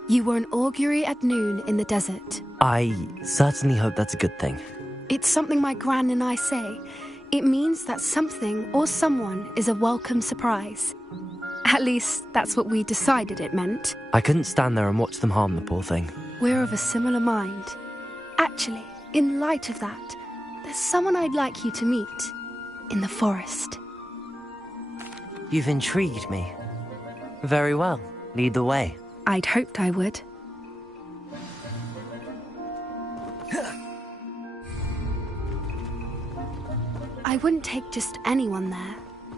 You were an augury at noon in the desert. I certainly hope that's a good thing. It's something my gran and I say. It means that something or someone is a welcome surprise. At least, that's what we decided it meant. I couldn't stand there and watch them harm the poor thing. We're of a similar mind. Actually, in light of that, there's someone I'd like you to meet. In the forest. You've intrigued me. Very well. Lead the way. I'd hoped I would. I wouldn't take just anyone there.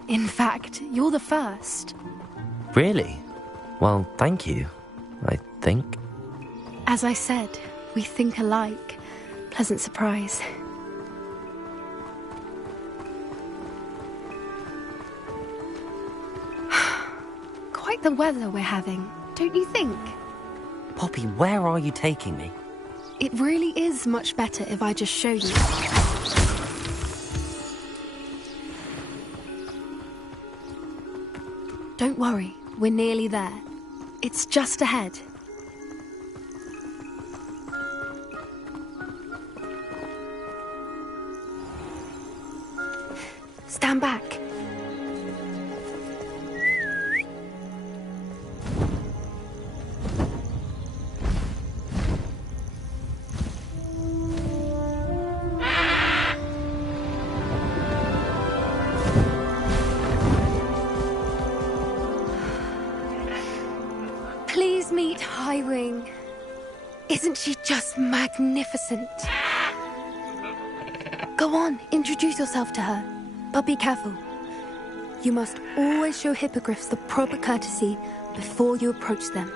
In fact, you're the first. Really? Well, thank you, I think. As I said, we think alike. Pleasant surprise. Quite the weather we're having, don't you think? Poppy, where are you taking me? It really is much better if I just show you. Don't worry, we're nearly there. It's just ahead. Stand back. Please meet Highwing. Isn't she just magnificent? Go on, introduce yourself to her. But be careful. You must always show hippogriffs the proper courtesy before you approach them.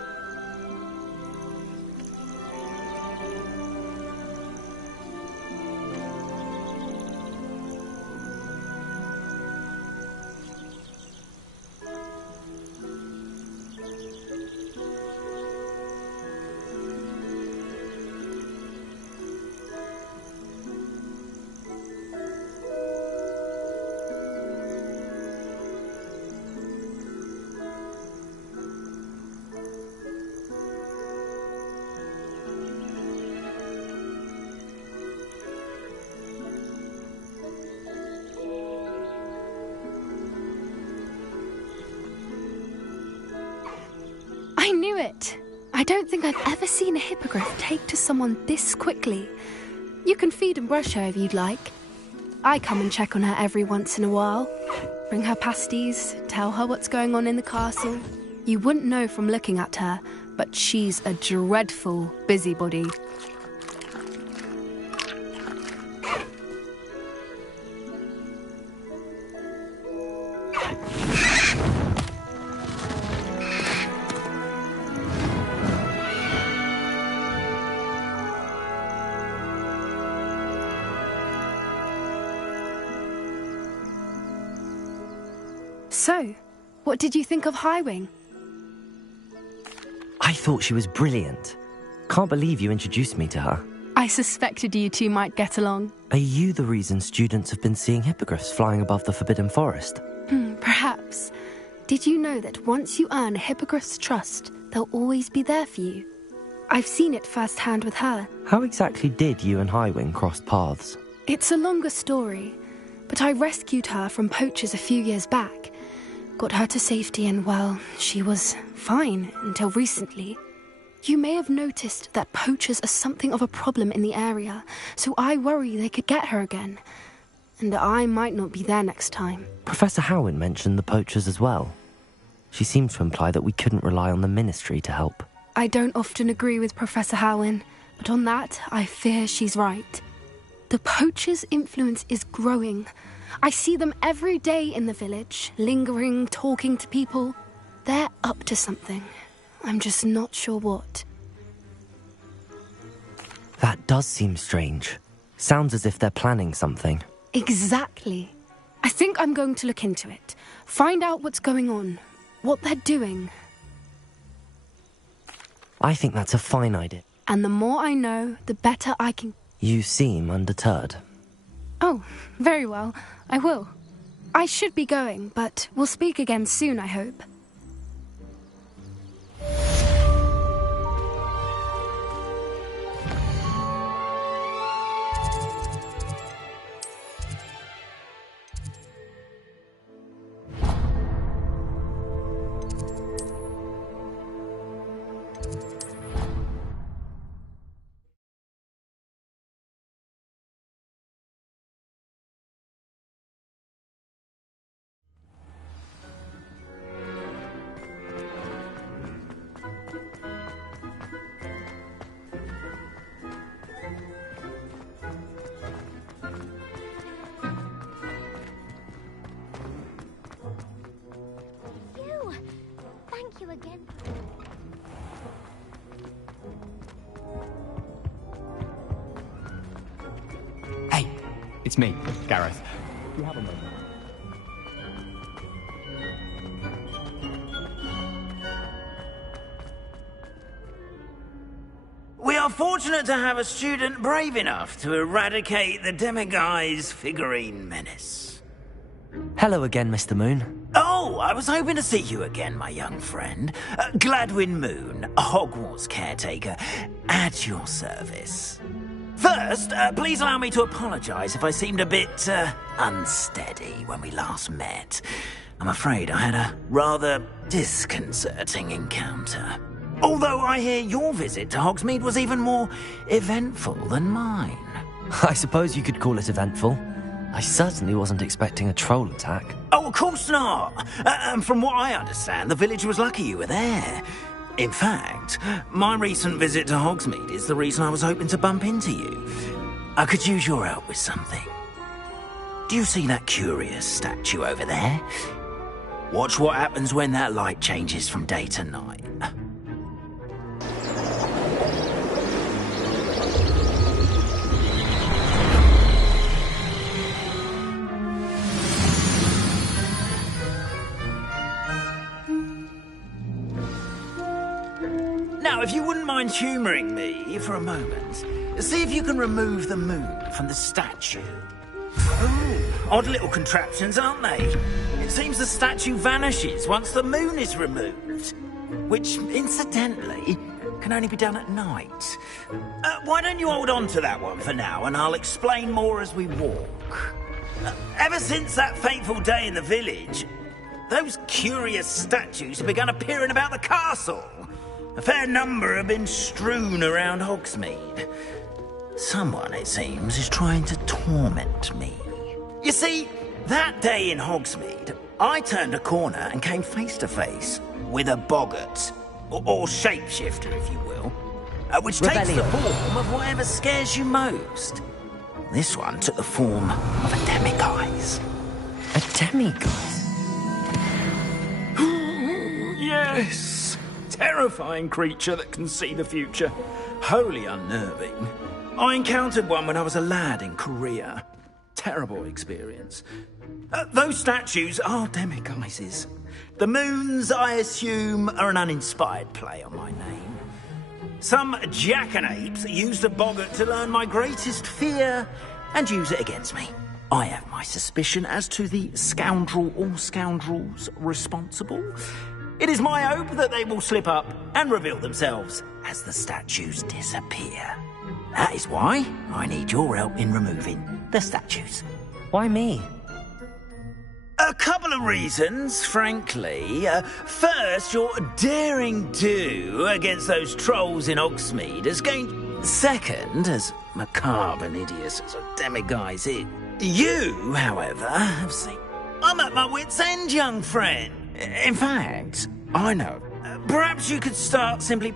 I knew it! I don't think I've ever seen a hippogriff take to someone this quickly. You can feed and brush her if you'd like. I come and check on her every once in a while. Bring her pasties, tell her what's going on in the castle. You wouldn't know from looking at her, but she's a dreadful busybody. So, what did you think of Highwing? I thought she was brilliant. Can't believe you introduced me to her. I suspected you two might get along. Are you the reason students have been seeing hippogriffs flying above the Forbidden Forest? Perhaps. Did you know that once you earn a hippogriff's trust, they'll always be there for you? I've seen it firsthand with her. How exactly did you and Highwing cross paths? It's a longer story, but I rescued her from poachers a few years back. Got her to safety and, well, she was fine until recently. You may have noticed that poachers are something of a problem in the area, so I worry they could get her again. And I might not be there next time. Professor Howin mentioned the poachers as well. She seemed to imply that we couldn't rely on the Ministry to help. I don't often agree with Professor Howin, but on that, I fear she's right. The poachers' influence is growing. I see them every day in the village, lingering, talking to people. They're up to something. I'm just not sure what. That does seem strange. Sounds as if they're planning something. Exactly. I think I'm going to look into it. Find out what's going on. What they're doing. I think that's a fine idea. And the more I know, the better I can... You seem undeterred. Oh, very well. I will. I should be going, but we'll speak again soon, I hope. Thank you again. Hey, it's me, Gareth. You have a moment. We are fortunate to have a student brave enough to eradicate the Demiguise figurine menace. Hello again, Mr. Moon. Oh, I was hoping to see you again, my young friend. Gladwin Moon, Hogwarts caretaker, at your service. First, please allow me to apologise if I seemed a bit unsteady when we last met. I'm afraid I had a rather disconcerting encounter. Although I hear your visit to Hogsmeade was even more eventful than mine. I suppose you could call it eventful. I certainly wasn't expecting a troll attack. Oh, of course not. And from what I understand, the village was lucky you were there. In fact, my recent visit to Hogsmeade is the reason I was hoping to bump into you. I could use your help with something. Do you see that curious statue over there? Watch what happens when that light changes from day to night. Now, if you wouldn't mind humouring me for a moment, see if you can remove the moon from the statue. Oh, odd little contraptions, aren't they? It seems the statue vanishes once the moon is removed, which, incidentally, can only be done at night. Why don't you hold on to that one for now, and I'll explain more as we walk. Ever since that fateful day in the village, those curious statues have begun appearing about the castle. A fair number have been strewn around Hogsmeade. Someone, it seems, is trying to torment me. You see, that day in Hogsmeade, I turned a corner and came face to face with a boggart, or shapeshifter, if you will, which takes the form of whatever scares you most. This one took the form of a demiguise. A demiguise? Yes! Terrifying creature that can see the future. Wholly unnerving. I encountered one when I was a lad in Korea. Terrible experience. Those statues are demiguises. The moons, I assume, are an uninspired play on my name. Some jackanapes used a boggart to learn my greatest fear and use it against me. I have my suspicion as to the scoundrel or scoundrels responsible. It is my hope that they will slip up and reveal themselves as the statues disappear. That is why I need your help in removing the statues. Why me? A couple of reasons, frankly. First, your daring do against those trolls in Hogsmeade has gained... Second, as macabre and hideous as a demiguise is, you, however, have seen... I'm at my wit's end, young friend. In fact, I know. Perhaps you could start simply...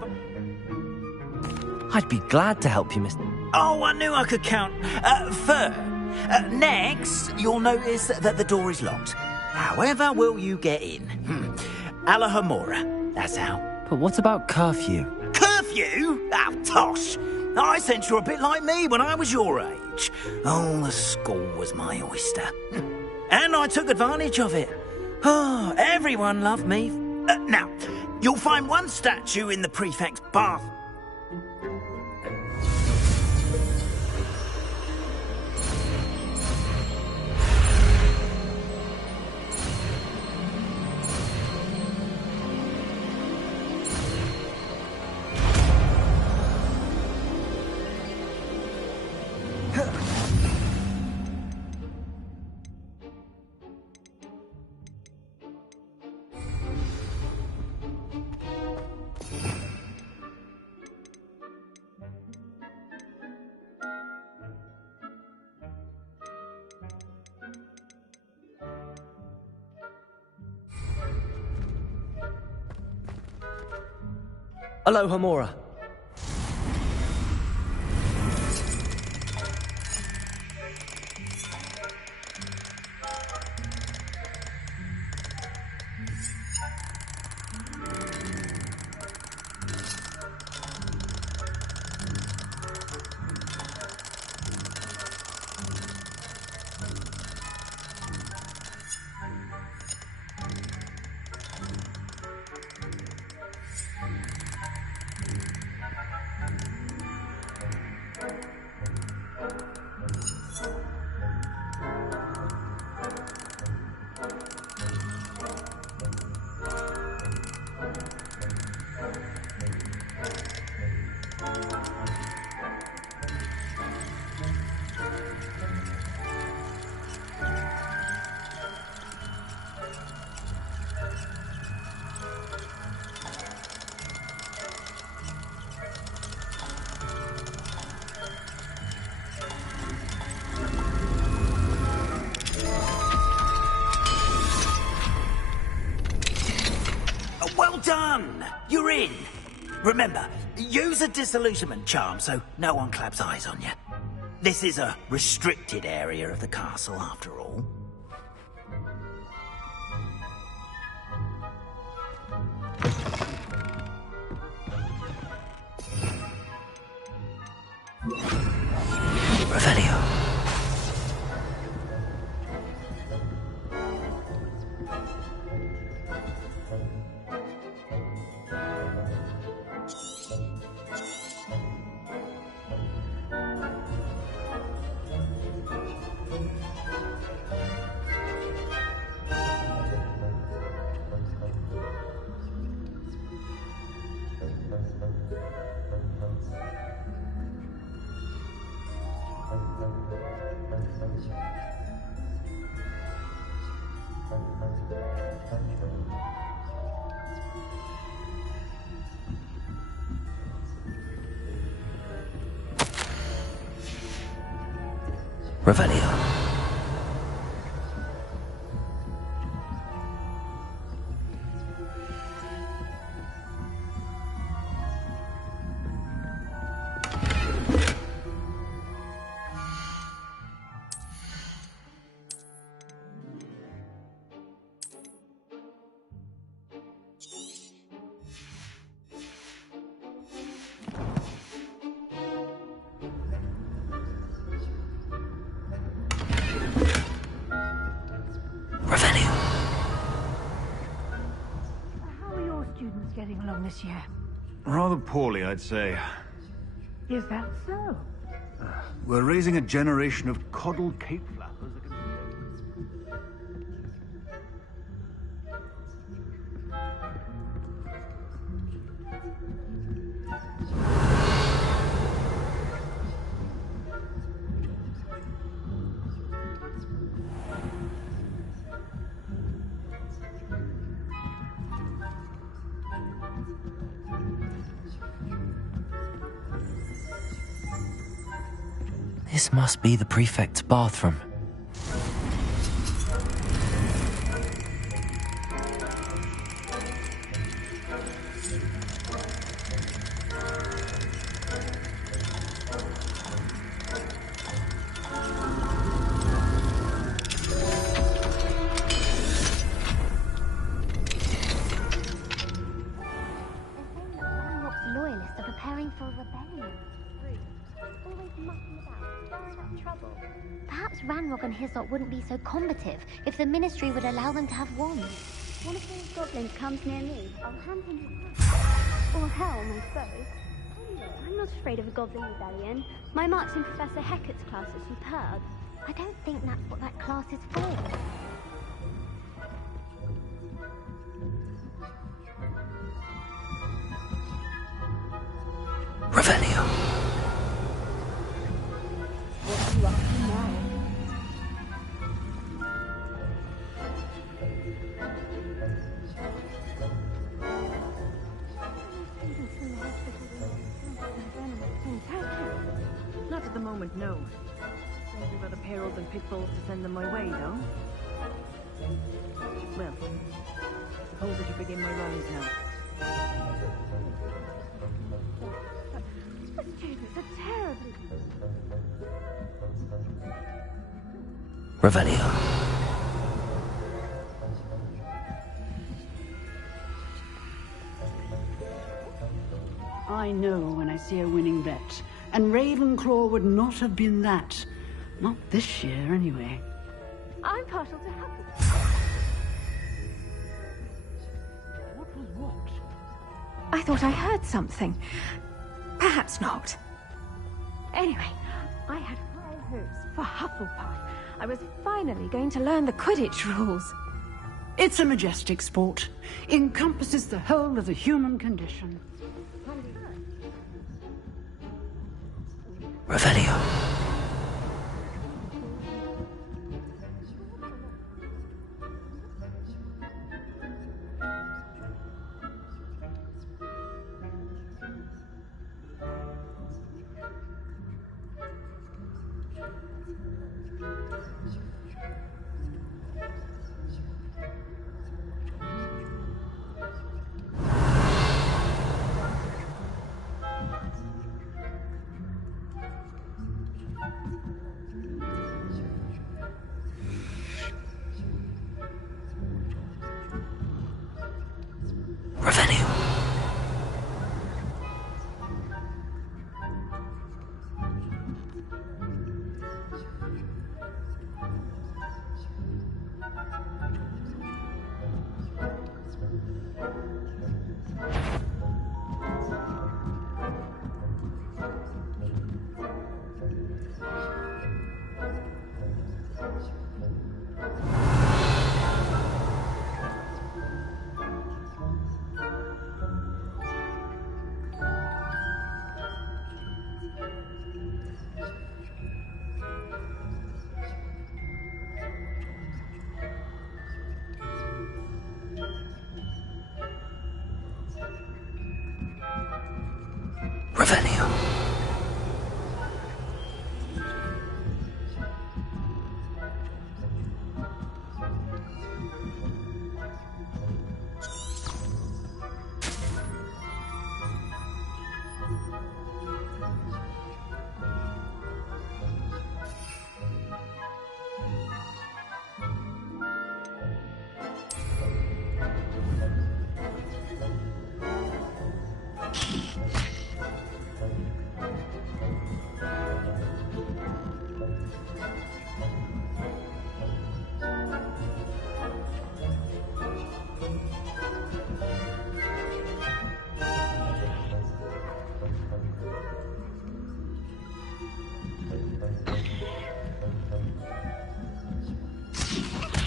I'd be glad to help you, Mr... Oh, I knew I could count. First, Next, you'll notice that the door is locked. However will you get in? Alahomora, that's how. But what about curfew? Curfew? Oh, tosh. I sense you're a bit like me when I was your age. Oh, the school was my oyster. And I took advantage of it. Oh, everyone loved me. Now, you'll find one statue in the prefect's bath. Alohomora. Well done! You're in. Remember, use a disillusionment charm so no one claps eyes on you. This is a restricted area of the castle, after all. Revelio. Revelio. Getting along this year? Rather poorly, I'd say. Is that so? We're raising a generation of coddled cape flappers that can... This must be the prefect's bathroom. preparing for a rebellion. Always mucking about, stirring up trouble. Perhaps Ranrock and Hislop wouldn't be so combative if the Ministry would allow them to have wands. One of those goblins comes near me, I'll hand him his hat. Or hell, I suppose. I'm not afraid of a goblin rebellion. My marks in Professor Hecat's class are superb. I don't think that's what that class is for. Revelio. What are you up to now? Not at the moment, no. There are other perils and pitfalls to send them my way, though. Well, suppose I should begin my rise now. But students are terribly... Revelio. I know when I see a winning bet, and Ravenclaw would not have been that. Not this year, anyway. I'm partial to happy. What was what? I thought I heard something. Perhaps not. Anyway, I had high hopes for Hufflepuff. I was finally going to learn the Quidditch rules. It's a majestic sport. Encompasses the whole of the human condition. Revelio. Revelio.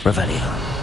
Revelio.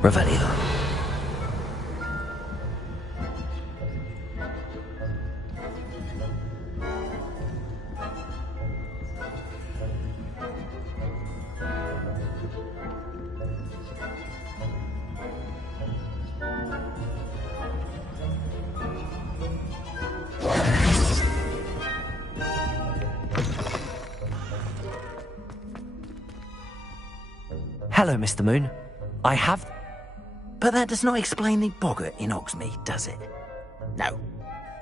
Revelio. Hello, Mr. Moon. I have... But that does not explain the boggart in Hogsmeade, does it? No.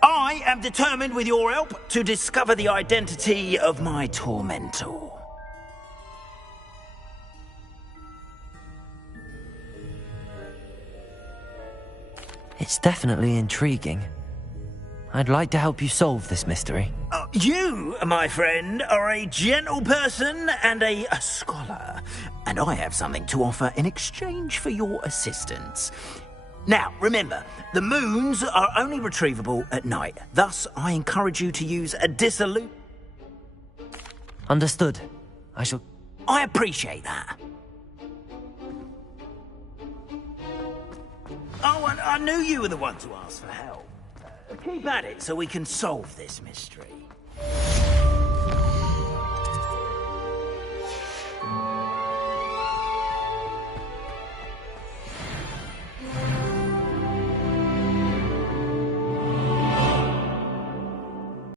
I am determined, with your help, to discover the identity of my tormentor. It's definitely intriguing. I'd like to help you solve this mystery. You, my friend, are a gentle person and a scholar, and I have something to offer in exchange for your assistance. Now, remember, the moons are only retrievable at night. Thus, I encourage you to use a dissolute... Understood. I appreciate that. Oh, and I knew you were the one to ask for help. Keep at it so we can solve this mystery.